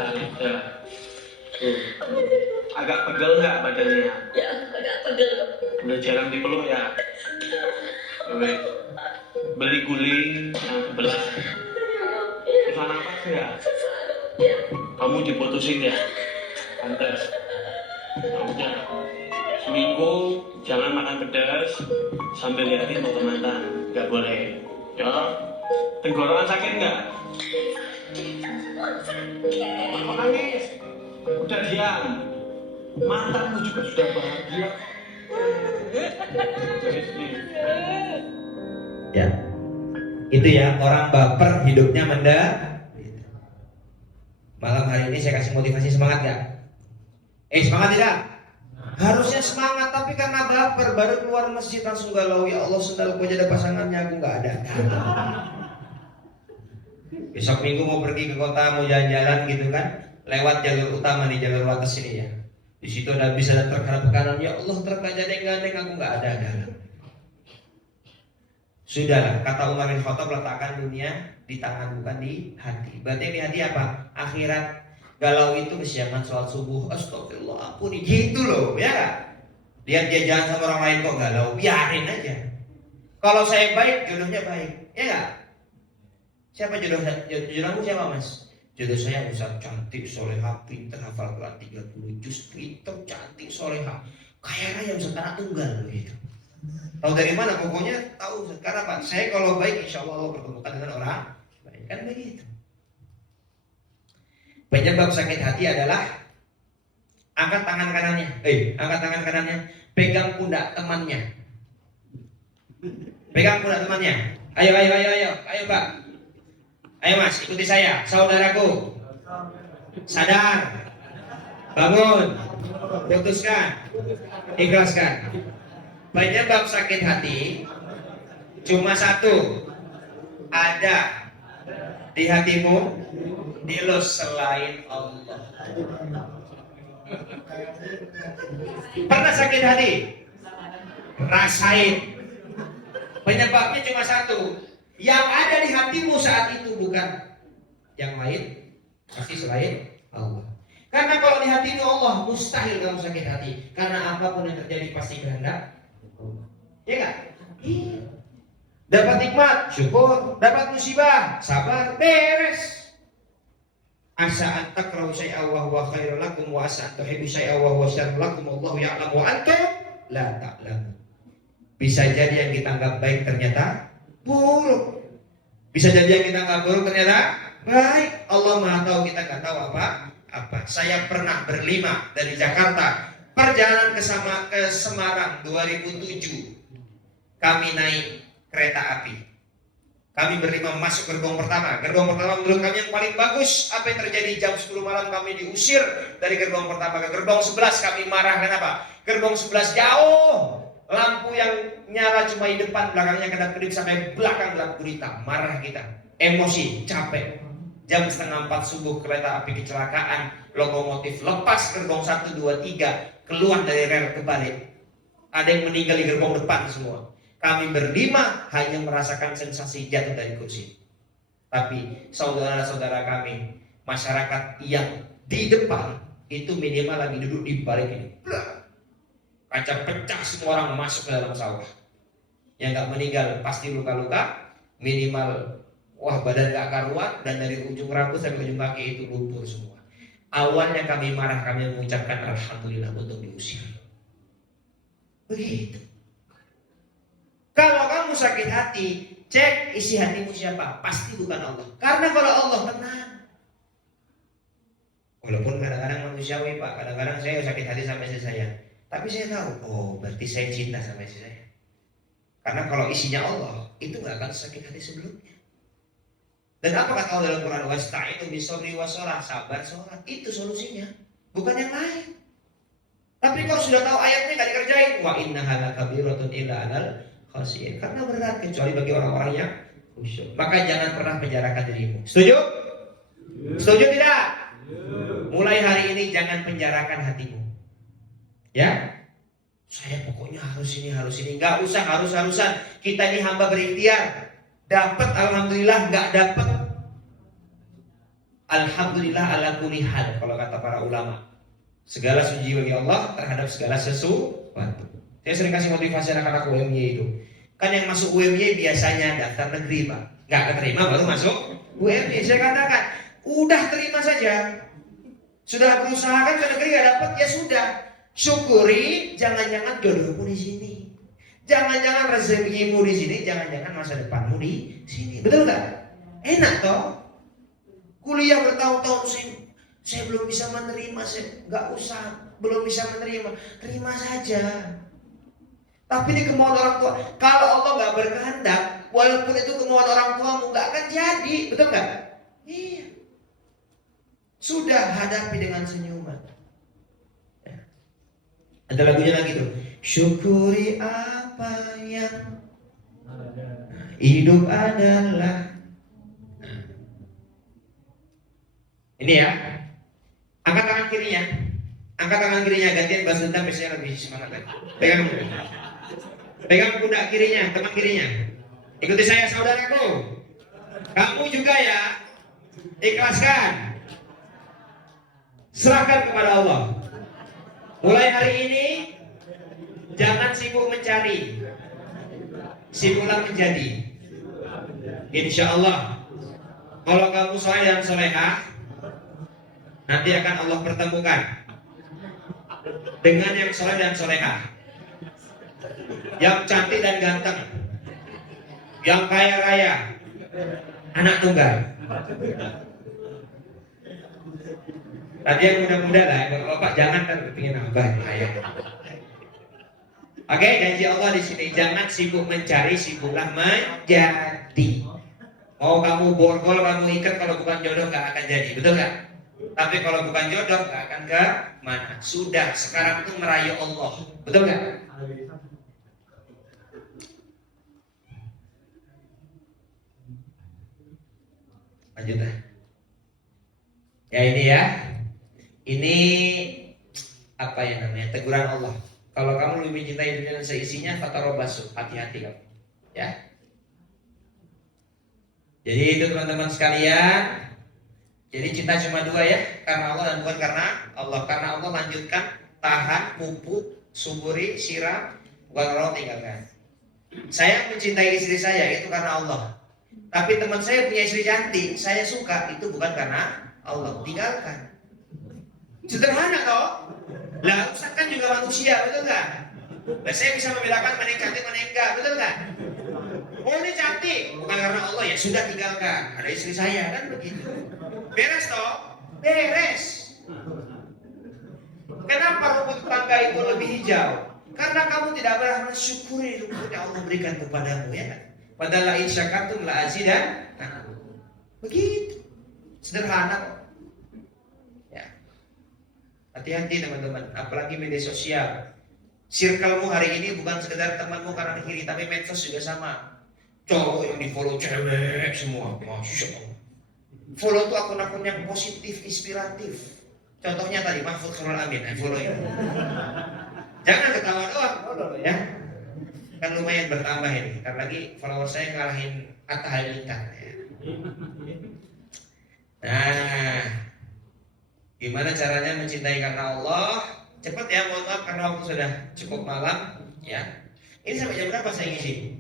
Agak pegel nggak badannya? Ya agak pegel dok. Udah jarang dipeluk ya? Oke. Beli guling yang sebelah. Susah nafas ya? Ya. Kamu diputusin ya? Pantes. Nah, udah. Seminggu jangan makan pedas sambil liatin foto mantan. Nggak boleh. Ya. Tenggorokan sakit nggak? Kok nangis? Udah diam. Mantanmu juga sudah bahagia. Ya, itu ya, orang baper hidupnya menderita. Malam hari ini saya kasih motivasi, semangat gak? Semangat tidak? Harusnya semangat, tapi karena baper baru keluar masjid langsung galau. Ya Allah, sendalku aja ada pasangannya, aku nggak ada. Besok minggu mau pergi ke kota, mau jalan-jalan gitu kan, lewat jalur utama nih, jalur atas ini ya. Di situ udah bisa ada truk kanan. Ya Allah, truk aja gandeng, aku nggak ada. Sudahlah, kata Umar bin Khattab, letakkan dunia di tangan bukan di hati. Berarti yang di hati apa? Akhirat. Galau itu kesiangan sholat subuh, astagfirullah, ampuni, gitu loh, ya gak? Lihat dia jalan sama orang lain kok galau, biarin aja. Kalau saya baik, jodohnya baik, ya gak? Siapa jodohmu siapa mas? Jodoh saya Ustaz cantik, soleha, pinter, hafal Quran 30 juz, pinter, cantik, soleha, kaya raya, Ustaz, anak tunggal begitu. Tahu dari mana? Pokoknya tahu Ustaz. Karena Pak, saya kalau baik insya Allah pertemukan dengan orang baik, kan begitu. Penyebab sakit hati adalah angkat tangan kanannya. Angkat tangan kanannya, pegang pundak temannya. Pegang pundak temannya. Ayo Pak. Ayo Mas, ikuti saya, saudaraku. Sadar. Bangun. Putuskan. Ikhlaskan. Penyebab sakit hati cuma satu. Ada di hatimu dilus selain Allah. Pernah sakit hati? Rasain. Penyebabnya cuma satu. Yang ada di hatimu saat itu bukan yang lain, pasti selain Allah. Karena kalau di hatimu Allah, mustahil kamu sakit hati. Karena apapun yang terjadi pasti kehendak. Ya enggak? Iya. Dapat nikmat, syukur. Dapat musibah, sabar, beres. Asa an takrahu syai'an wa huwa khairul lakum wa asa an tuhibbu syai'an wa huwa syarrul lakum wallahu ya'lamu wa antum la ta'lamun. Bisa jadi yang kita anggap baik ternyata buruk. Bisa jadi yang kita anggap buruk ternyata baik. Allah Maha tahu, kita enggak tahu apa. Saya pernah berlima dari Jakarta perjalanan ke Semarang 2007. Kami naik kereta api. Kami berlima masuk gerbong pertama. Gerbong pertama menurut kami yang paling bagus. Apa yang terjadi jam 10 malam kami diusir dari gerbong pertama ke gerbong 11. Kami marah, kenapa? Gerbong 11 jauh. Lampu yang nyala cuma di depan, belakangnya kedap-kedip sampai belakang gelap gulita. Marah kita, emosi, capek. Jam setengah 4 subuh kereta api kecelakaan, lokomotif lepas gerbong 1, 2, 3, keluar dari rel kebalik. Ada yang meninggal di gerbong depan semua. Kami berlima hanya merasakan sensasi jatuh dari kursi. Tapi saudara-saudara kami, masyarakat yang di depan itu minimal lagi duduk di balik ini. Kaca pecah, semua orang masuk ke dalam sawah. Yang gak meninggal pasti luka-luka, minimal wah badan gak karuan, dan dari ujung rambut sampai ujung kaki itu luntur semua. Awalnya kami marah, kami mengucapkan alhamdulillah untuk diusir. Begitu. Kalau kamu sakit hati, cek isi hatimu siapa? Pasti bukan Allah. Karena kalau Allah tenang. Walaupun kadang-kadang manusiawi Pak, kadang-kadang saya sakit hati sama istri saya. Tapi saya tahu, oh berarti saya cinta sama istri saya. Karena kalau isinya Allah, itu gak akan sakit hati sebelumnya. Dan apa kata Allah dalam Quran? Wasta'inu bisabri wassalah, sabar sholat. Itu solusinya, bukan yang lain. Tapi kalau sudah tahu ayatnya gak dikerjain, wa innaha lakabiratun illa 'alal khashiyin. Karena berat kecuali bagi orang-orang yang khusyuk. Maka jangan pernah penjarakan dirimu. Setuju? Setuju tidak? Mulai hari ini jangan penjarakan hatimu. Ya? Saya pokoknya harus ini. Gak usah harus-harusan. Kita ini hamba berikhtiar. Dapat alhamdulillah, gak dapat alhamdulillah ala kulli hal. Kalau kata para ulama, segala suci bagi Allah terhadap segala sesuatu. Saya sering kasih motivasi anak-anak UMY itu. Kan yang masuk UMY biasanya daftar negeri Pak, gak keterima baru masuk UMY. Saya katakan, udah terima saja. Sudah berusaha kan ke negeri gak dapat, ya sudah. Syukuri, jangan-jangan jodohmu di sini. Jangan-jangan rezekimu di sini, jangan-jangan masa depanmu di sini. Betul gak? Enak toh? Kuliah bertahun-tahun saya belum bisa menerima, saya gak usah, belum bisa menerima. Terima saja. Tapi ini kemauan orang tua. Kalau Allah gak berkehendak, walaupun itu kemauan orang tuamu, gak akan jadi. Betul gak? Iya. Sudah, hadapi dengan senyuman. Ya. Ada lagunya lagi tuh. Syukuri apa yang hidup adalah. Ini ya. Angkat tangan kirinya. Angkat tangan kirinya, gantian bahas dendam biasanya lebih semangat lagi. Pegang pundak kirinya, teman kirinya. Ikuti saya saudaraku. Kamu juga ya. Ikhlaskan. Serahkan kepada Allah. Mulai hari ini jangan sibuk mencari, sibuklah menjadi. Insya Allah, kalau kamu soleh dan solehah, nanti akan Allah pertemukan dengan yang soleh dan solehah, yang cantik dan ganteng, yang kaya raya, anak tunggal. Tadi yang muda-muda lah, yang bapak jangan kan pengen nambah ayah. Oke, janji Allah di sini, jangan sibuk mencari, sibuklah menjadi. Mau kamu borgol, kamu ikat, kalau bukan jodoh gak akan jadi, betul gak? Tapi kalau bukan jodoh gak akan ke mana. Sudah, sekarang itu merayu Allah, betul gak? Lanjut lah. Ya ini ya. Ini apa ya namanya? Teguran Allah. Kalau kamu lebih mencintai dunia dan seisinya, fatarobasu, hati-hati kamu. Ya. Jadi itu teman-teman sekalian. Jadi cinta cuma dua ya, karena Allah dan bukan karena Allah. Karena Allah lanjutkan, tahan, pupuk, suburi, siram, bukan Allah tinggalkan. Saya mencintai istri saya itu karena Allah. Tapi teman saya punya istri cantik, saya suka, itu bukan karena Allah, tinggalkan. Sederhana toh. Lah, Ustaz kan juga manusia, betul gak? Nah, saya bisa membedakan mana yang cantik, mana yang enggak, betul gak? Oh ini cantik, bukan karena Allah, ya sudah tinggalkan. Ada istri saya, kan begitu. Beres toh? Beres. Kenapa rumput tangga itu lebih hijau? Karena kamu tidak pernah mensyukuri rumput yang Allah berikan kepadamu, ya kan? Padahal in syakartum la azidan. Nah, begitu. Sederhana kok. Ya. Hati-hati teman-teman, apalagi media sosial. Circlemu hari ini bukan sekedar temanmu karena kiri, tapi medsos juga sama. Cowok yang di follow cewek semua, masya Allah. Follow tuh akun-akun yang positif, inspiratif. Contohnya tadi Mahfud Khairul Amin, follow ya. Jangan ketawa doang, follow ya. Kan lumayan bertambah ini. Karena lagi follower saya ngalahin Atta Halilintar ya. Nah, gimana caranya mencintai karena Allah? Cepat ya, mohon maaf karena waktu sudah cukup malam ya. Ini sampai jam berapa saya ngisi?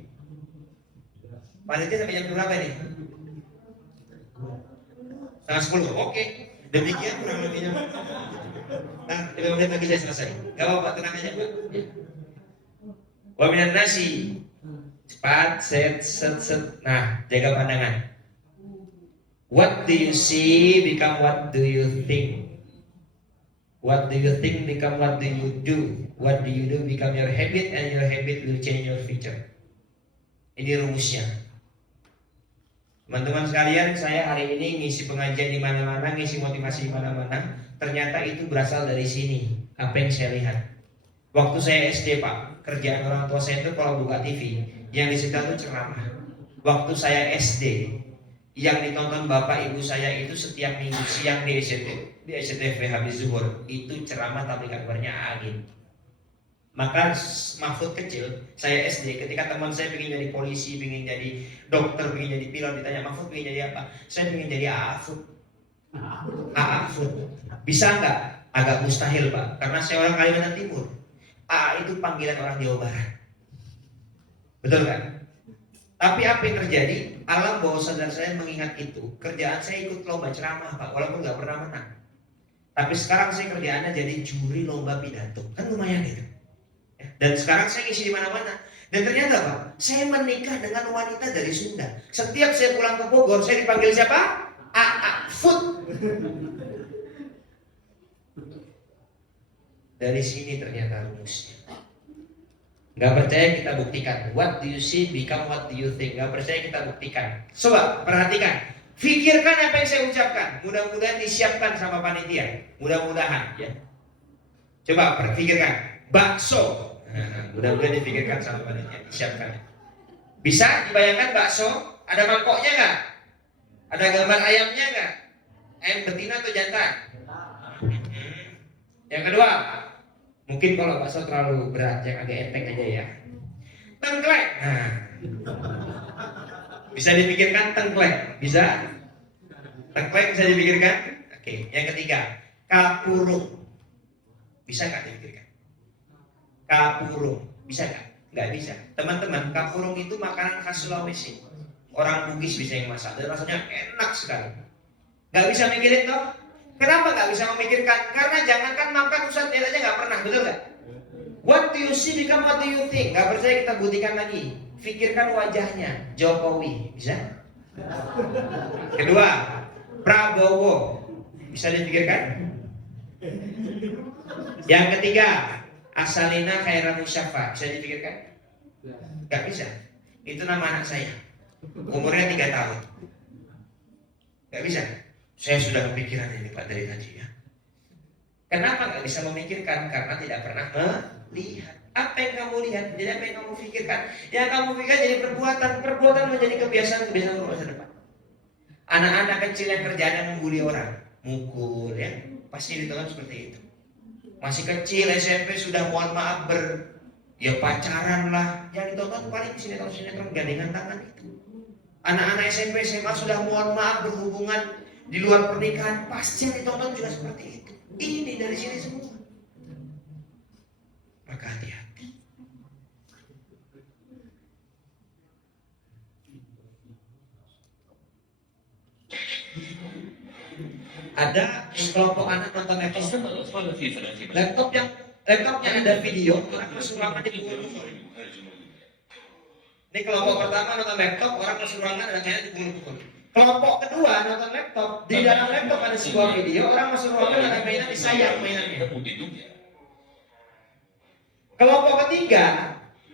Panitia sampai jam berapa nih? 9:30. Oke. Demikian kurang lebihnya. Nah, 5 menit lagi saya selesai. Gak apa-apa, tenang aja Pak. Wa minan nasi. Cepat, set. Nah, jaga pandangan. What do you see become what do you think? What do you think become what do you do? What do you do become your habit, and your habit will change your future. Ini rumusnya. Teman-teman sekalian, saya hari ini ngisi pengajian di mana-mana, ngisi motivasi di mana-mana. Ternyata itu berasal dari sini. Apa yang saya lihat. Waktu saya SD Pak, kerjaan orang tua saya itu kalau buka TV, yang disetel itu ceramah. Waktu saya SD, yang ditonton bapak ibu saya itu setiap minggu siang di SCTV habis zuhur itu ceramah tabligh akbarnya angin. Maka Mahfud kecil, saya SD, ketika teman saya pengen jadi polisi, pengen jadi dokter, pengen jadi pilot, ditanya Mahfud pengen jadi apa? Saya pengen jadi Aafud. Aafud. Bisa nggak? Agak mustahil Pak, karena saya orang Kalimantan Timur. A itu panggilan orang Jawa Barat. Betul kan? Tapi apa yang terjadi? Alam bawah sadar saya mengingat itu. Kerjaan saya ikut lomba ceramah Pak, walaupun nggak pernah menang. Tapi sekarang saya kerjaannya jadi juri lomba pidato. Kan lumayan itu. Dan sekarang saya ngisi di mana-mana. Dan ternyata Pak, saya menikah dengan wanita dari Sunda. Setiap saya pulang ke Bogor, saya dipanggil siapa? Food. Dari sini ternyata rumusnya. Gak percaya kita buktikan. What do you see become what do you think. Gak percaya kita buktikan. Coba perhatikan. Pikirkan apa yang saya ucapkan. Mudah-mudahan disiapkan sama panitia. Mudah-mudahan ya. Coba pikirkan. Bakso. Mudah-mudahan dipikirkan sama panitia, disiapkan. Bisa dibayangkan bakso? Ada mangkoknya nggak? Ada gambar ayamnya nggak? Ayam betina atau jantan? Yang kedua, mungkin kalau bakso terlalu berat, yang agak enteng aja ya. Tengkleng. Nah. Bisa dipikirkan tengkleng? Bisa? Tengkleng bisa dipikirkan? Oke. Yang ketiga, kapurung. Bisa nggak dipikirkan? Kapurung, bisa nggak? Nggak bisa. Teman-teman, kapurung itu makanan khas Sulawesi. Orang Bugis bisa yang masak, dan rasanya enak sekali. Nggak bisa mikirin toh? Kenapa nggak bisa memikirkan? Karena jangankan makan Ustaz lihat aja nggak pernah, betul nggak? What do you see become what do you think? Nggak percaya kita buktikan lagi. Pikirkan wajahnya, Jokowi, bisa? Kedua, Prabowo, bisa dipikirkan? Yang ketiga, Asalina Khairan Musyafa, bisa dipikirkan? Gak bisa. Itu nama anak saya. Umurnya 3 tahun. Gak bisa. Saya sudah memikirkan ini Pak dari tadi ya. Kenapa gak bisa memikirkan? Karena tidak pernah melihat. Apa yang kamu lihat? Jadi apa yang kamu pikirkan? Yang kamu pikirkan jadi perbuatan. Perbuatan menjadi kebiasaan-kebiasaan untuk masa depan. Anak-anak kecil yang kerjaannya membuli orang, mukul ya, pasti ditonton seperti itu. Masih kecil SMP sudah mohon maaf pacaran lah. Yang ditonton paling sinetron gandengan tangan itu. Anak-anak SMP SMA sudah mohon maaf berhubungan di luar pernikahan, pasti yang ditonton juga seperti itu. Ini dari sini semua. Maka hati-hati. Ada kelompok anak nonton laptopnya ada video, orang masuk ruangan dipukul-pukul. Ini kelompok pertama nonton laptop, orang masuk ruangan dan kayaknya dipukul-pukul. Kelompok kedua nonton laptop, di dalam laptop ada sebuah video, orang masuk ruangan ada mainan disayang mainannya. Kelompok ketiga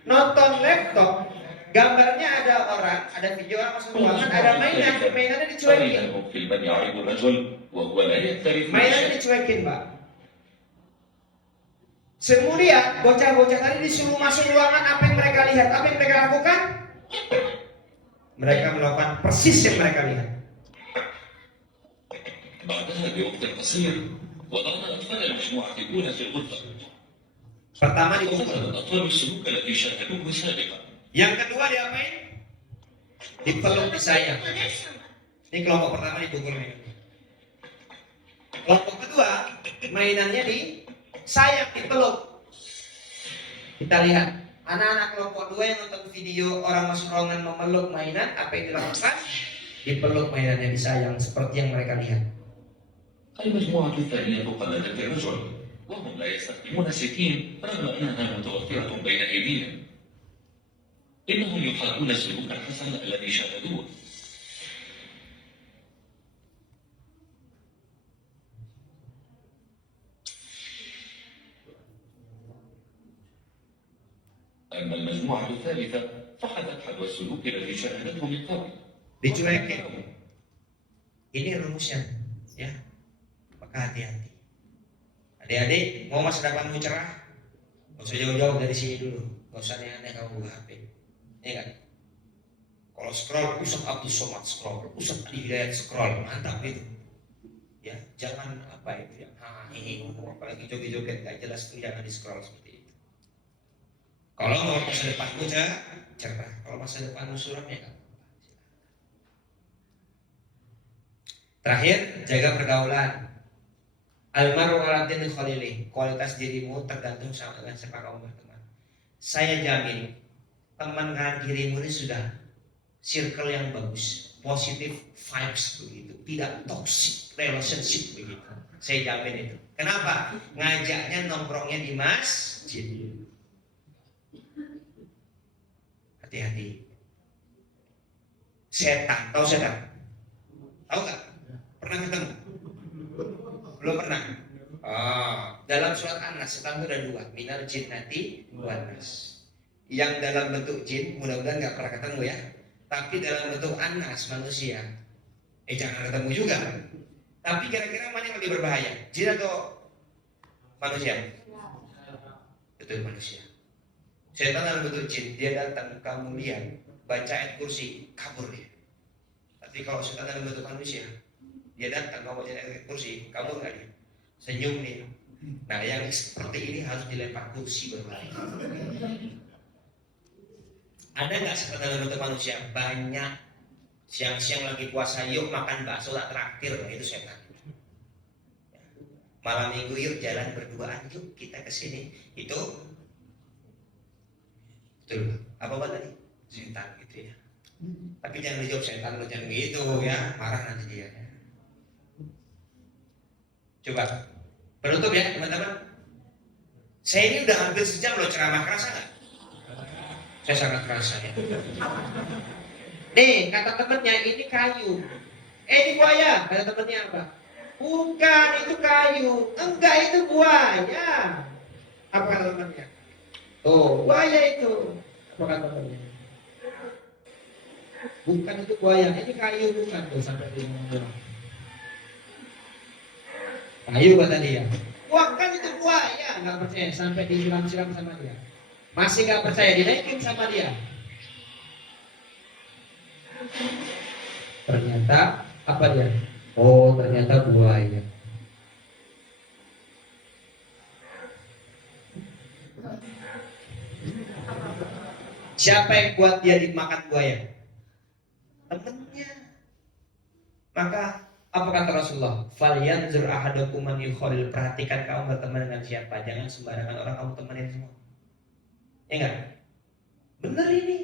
nonton laptop, Gambarnya ada orang, ada video orang masuk ruangan, ada mainannya dicuekin. في من يعرض الرجل وهو لا يعترف Mainannya dicuekin, Pak. Kemudian bocah-bocah tadi disuruh masuk ruangan, apa yang mereka lihat? Apa yang mereka lakukan? Mereka melakukan persis yang mereka lihat. بعدها بوقت قصير وضعنا أطفال المجموعة الأولى في الغرفة. Pertama وفقد dipukul. الأطفال السلوك الذي شاهدوه سابقا. Yang kedua diapain? Dipeluk, disayang. Ini kelompok pertama dipukul mainannya. Kelompok kedua mainannya disayang, dipeluk. Kita lihat anak-anak kelompok 2 yang nonton video orang masuk ruangan memeluk mainan, apa yang dilakukan? Dipeluk mainannya, disayang seperti yang mereka lihat. المجموعة الثانية قلدت الرجل وهم لا يستخدمون السكين رغم أنها متوفرة بين أيديهم. إنهم يحاكون السلوك الحسن الذي شاهدوه. أما المجموعة الثالثة فحدت حذو السلوك الذي شاهدته من قبل. Dicuekin. Ini rumusnya, ya. Maka hati-hati. Adik-adik mau masa depanmu cerah, gak usah jauh-jauh dari sini dulu. Gak usah aneh-aneh kamu buka HP. Iya kan? Kalau scroll, Ustaz Abdul Somad scroll, Ustaz Ali Hidayat scroll, mantap gitu. Ya, jangan apa itu ya, apalagi joget-joget gak jelas itu jangan di scroll seperti itu. Kalau mau masa depanmu cerah, kalau masa depanmu suram ya kan. Terakhir, jaga pergaulan. Almaru ala dini khalili. Kualitas dirimu tergantung sama dengan siapa kamu berteman. Saya jamin teman kanan kirimu ini sudah circle yang bagus, positive vibes begitu, tidak toxic relationship begitu. Saya jamin itu. Kenapa? Ngajaknya nongkrongnya di masjid. Hati-hati. Setan, tahu setan? Tahu nggak? Pernah ketemu? Belum pernah. Dalam surat An-Nas setan itu ada 2, minal jinnati wan nas. Yang dalam bentuk jin, mudah-mudahan nggak pernah ketemu ya. Tapi dalam bentuk An-Nas manusia, jangan ketemu juga. Tapi kira-kira mana yang lebih berbahaya, jin atau manusia? Betul, manusia. Setan dalam bentuk jin, dia datang, kamu lihat, baca ayat kursi, kabur dia. Tapi kalau setan dalam bentuk manusia, dia datang, kamu baca ayat kursi, kabur nggak dia? Senyum nih. Nah, yang seperti ini harus dilempar kursi berbalik. Ada nggak setan dalam bentuk manusia? Banyak. Siang-siang lagi puasa, yuk makan bakso tak traktir, itu setan. Malam minggu yuk jalan berduaan, yuk kita kesini. Itu betul. Apa tadi? Setan gitu ya. Tapi jangan dijawab setan, jangan gitu ya, marah nanti dia. Coba penutup ya teman-teman. Saya ini udah hampir sejam loh ceramah, kerasa nggak? Saya sangat kerasa ya. Nih kata temennya ini kayu. Ini buaya. Kata temennya apa? Bukan, itu kayu. Enggak, itu buaya. Apa kata temennya? Oh, buaya itu. Apa kata temennya? Bukan, itu buaya. Ini kayu, bukan. Tuh sampai dia ngomong. Kayu kata dia. Bukan, itu buaya. Nggak percaya sampai disiram-siram sama dia. Masih nggak percaya, dinaikin sama dia. Ternyata apa dia? Oh, ternyata buaya. Siapa yang buat dia dimakan buaya? Temennya. Maka apa kata Rasulullah? Falyanzur ahadukum man yukhalil. Perhatikan kamu berteman dengan siapa. Jangan sembarangan orang kamu temenin semua. Ya enggak? Bener ini.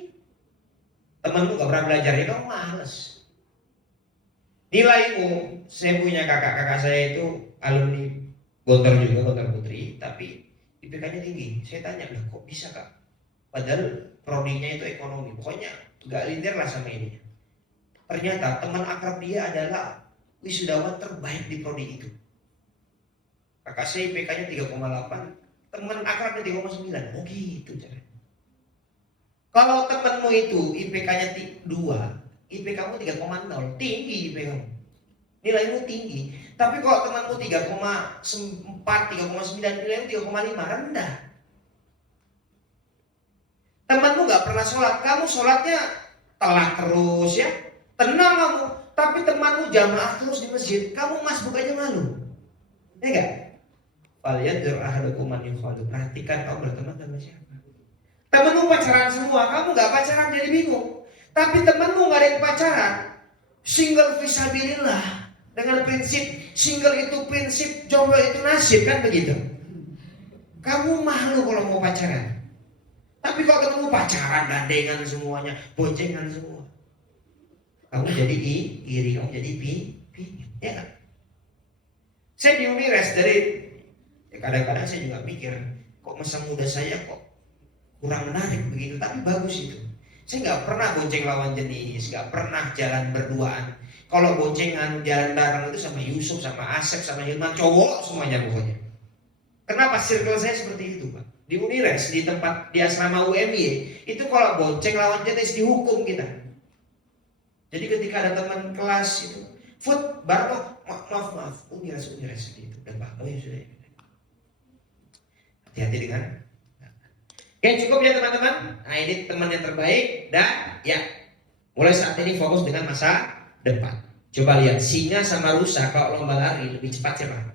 Temanmu gak pernah belajar, ya kamu males. Nilaimu, saya punya kakak-kakak saya itu alumni Gontor juga, Gontor Putri, tapi IPK-nya tinggi. Saya tanya, lah kok bisa kak? Padahal prodinya itu ekonomi, pokoknya gak linear lah sama ini. Ternyata teman akrab dia adalah wisudawan terbaik di prodi itu. Kakak saya IPK-nya 3,8, teman akrabnya 3,9. Oh gitu cara. Kalau temanmu itu IPK-nya 2, IP kamu 3,0, tinggi IP kamu. Nilaimu tinggi. Tapi kalau temanmu 3,4, 3,9, nilaimu 3,5, rendah. Temanmu gak pernah sholat, kamu sholatnya telat terus ya. Tenang kamu, tapi temanmu jamaah terus di masjid, kamu bukannya malu. Ya gak? Falyadur ahadukum man yukhadu. Perhatikan kamu berteman sama siapa. Temenmu pacaran semua, kamu gak pacaran jadi bingung. Tapi temenmu gak ada yang pacaran, single fisabilillah, dengan prinsip single itu prinsip, jomblo itu nasib, kan begitu. Kamu malu kalau mau pacaran. Tapi kalau ketemu pacaran, gandengan semuanya, boncengan semua, kamu jadi iri, kamu jadi pingin, ya kan? Saya di Unires kadang-kadang saya juga mikir, kok masa muda saya kok kurang menarik begitu, tapi bagus itu. Saya nggak pernah bonceng lawan jenis, nggak pernah jalan berduaan. Kalau boncengan jalan bareng itu sama Yusuf, sama Asep, sama Hilman, cowok semuanya pokoknya. Kenapa circle saya seperti itu, Pak? Di Unires, di tempat di asrama UMY, itu kalau bonceng lawan jenis dihukum kita. Jadi ketika ada teman kelas itu, Food, bareng, maaf, Unires gitu. Dan Pak, ya sudah. Hati-hati dengan. Oke, cukup ya teman-teman. Nah, ini teman yang terbaik dan ya, mulai saat ini fokus dengan masa depan. Coba lihat, singa sama rusa kalau lomba lari lebih cepat siapa?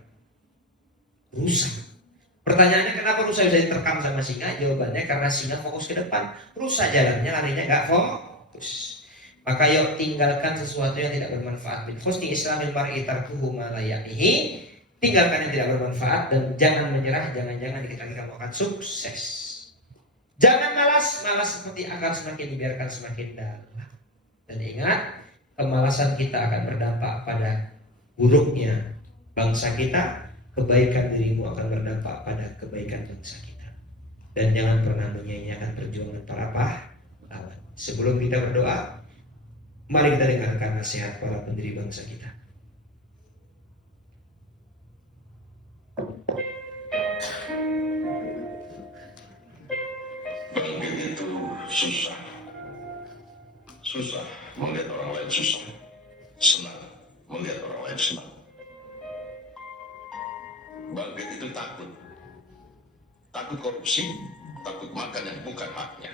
Rusa. Pertanyaannya kenapa rusa bisa diterkam sama singa? Jawabannya karena singa fokus ke depan, rusa jalannya larinya nggak fokus. Maka yuk tinggalkan sesuatu yang tidak bermanfaat. Min husni islamil mar'i tarkuhu ma la ya'nihi. Tinggalkan yang tidak bermanfaat dan jangan menyerah, jangan-jangan dikit lagi kamu akan sukses. Jangan malas seperti akar semakin dibiarkan semakin dalam. Dan ingat, kemalasan kita akan berdampak pada buruknya bangsa kita, kebaikan dirimu akan berdampak pada kebaikan bangsa kita. Dan jangan pernah menyia-nyiakan perjuangan para pahlawan. Sebelum kita berdoa, mari kita dengarkan nasihat para pendiri bangsa kita. Bangkit itu susah melihat orang lain susah, senang melihat orang lain senang. Bangkit itu takut korupsi, takut makan yang bukan haknya.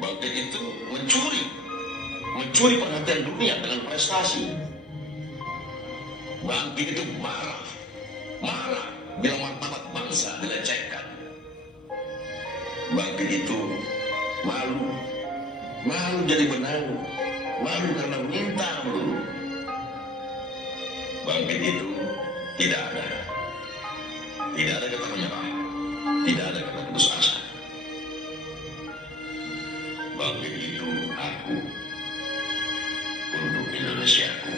Bangkit itu mencuri perhatian dunia dengan prestasi. Bangkit itu marah bila martabat bangsa dilecehkan. Bangkit itu malu jadi benang, malu karena minta melulu. Bangkit itu tidak ada kata menyerah, tidak ada kata putus asa. Bangkit itu aku untuk Indonesiaku.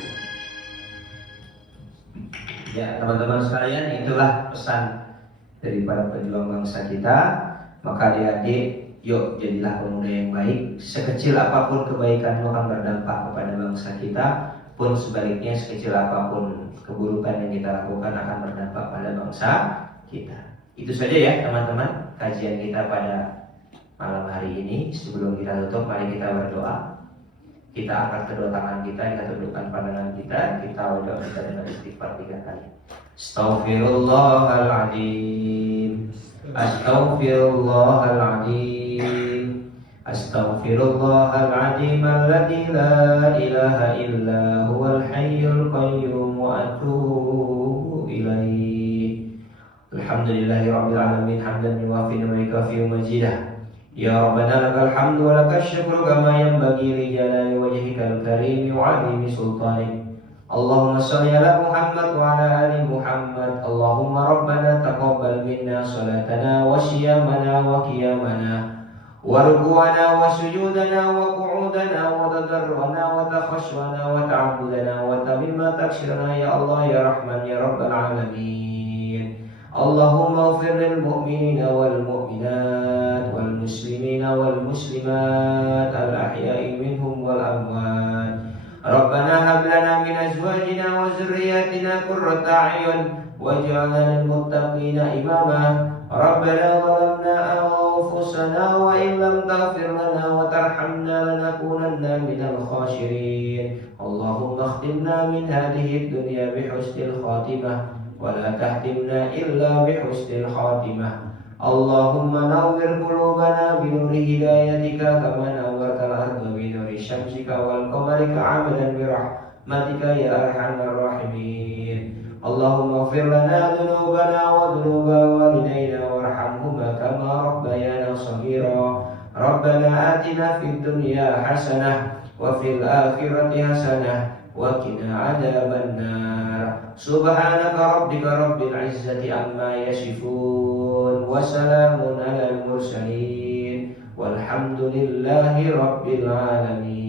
Ya teman-teman sekalian, itulah pesan dari para pejuang bangsa kita. Maka adik-adik, yuk jadilah pemuda yang baik. Sekecil apapun kebaikanmu akan berdampak kepada bangsa kita, pun sebaliknya sekecil apapun keburukan yang kita lakukan akan berdampak pada bangsa kita. Itu saja ya teman-teman kajian kita pada malam hari ini. Sebelum kita tutup, mari kita berdoa. Kita angkat kedua tangan kita, kita tundukkan pandangan kita berdoa kita dengan istighfar 3 kali. Astaghfirullahaladzim, Astaghfirullahaladzim, Astaghfirullahaladzim alladzi la ilaha illa huwal hayyul qayyum wa atubu ilaih. Alhamdulillahi rabbil alamin, hamdan yuwafi wa yukafi majidah. Ya Rabbana lakal hamdu wa lakal syukru kama yanbaghi li jalali wajhikal karim wa 'azimi sultanik. Allahumma shalli ala Muhammad wa ala ali Muhammad. Allahumma rabbana taqabbal minna salatana wa siyamana wa qiyamana wa ruku'ana wa sujudana wa qu'udana wa tadarruna wa takhashwana wa ta'abbudana wa tamimma takshirana ya Allah ya Rahman ya Rabbal alamin. Allahumma ighfir lil mu'minina wal mu'minat wal muslimina wal muslimat al ahya'i minhum wal amwat. Rabbana hab lana min azwajina wa dhurriyyatina qurrata a'yun waj'alna lil muttaqina imama. ربنا ظلمنا أنفسنا وإن لم تغفر لنا وترحمنا لنكونن من الخاسرين اللهم اختمنا من هذه الدنيا بحسن الخاتمة ولا تهتمنا إلا بحسن الخاتمة اللهم نور قلوبنا بنور هدايتك كما نورت الأرض بنور شمسك والقمر كعملا برحمتك يا أرحم الراحمين اللهم اغفر لنا ذنوبنا وذنوب والدينا وارحمهما كما ربيانا صغيرا ربنا آتنا في الدنيا حسنة وفي الآخرة حسنة وقنا عذاب النار سبحانك ربك رب العزة عما يصفون وسلام على المرسلين والحمد لله رب العالمين.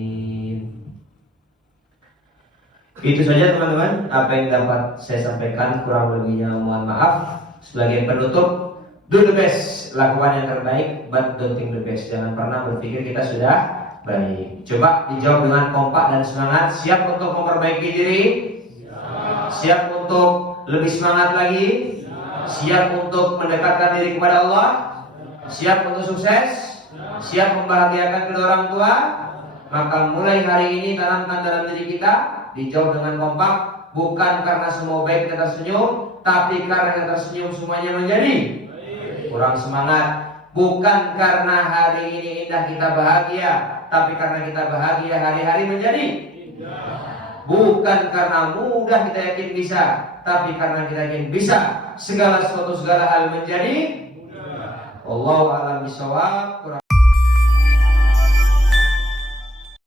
Itu saja teman-teman apa yang dapat saya sampaikan, kurang lebihnya mohon maaf. Sebagai penutup, do the best, lakukan yang terbaik, but don't think the best. Jangan pernah berpikir kita sudah baik. Coba dijawab dengan kompak dan semangat. Siap untuk memperbaiki diri? Siap untuk lebih semangat lagi? Siap untuk mendekatkan diri kepada Allah? Siap untuk sukses? Siap membahagiakan kedua orang tua? Maka mulai hari ini tanamkan dalam diri kita. Dijawab dengan kompak, bukan karena semua baik kita tersenyum, tapi karena kita tersenyum semuanya menjadi kurang semangat. Bukan karena hari ini indah kita bahagia, tapi karena kita bahagia hari-hari menjadi bukan karena mudah kita yakin bisa, tapi karena kita yakin bisa segala sesuatu segala hal menjadi Allahu a'lam bishawab.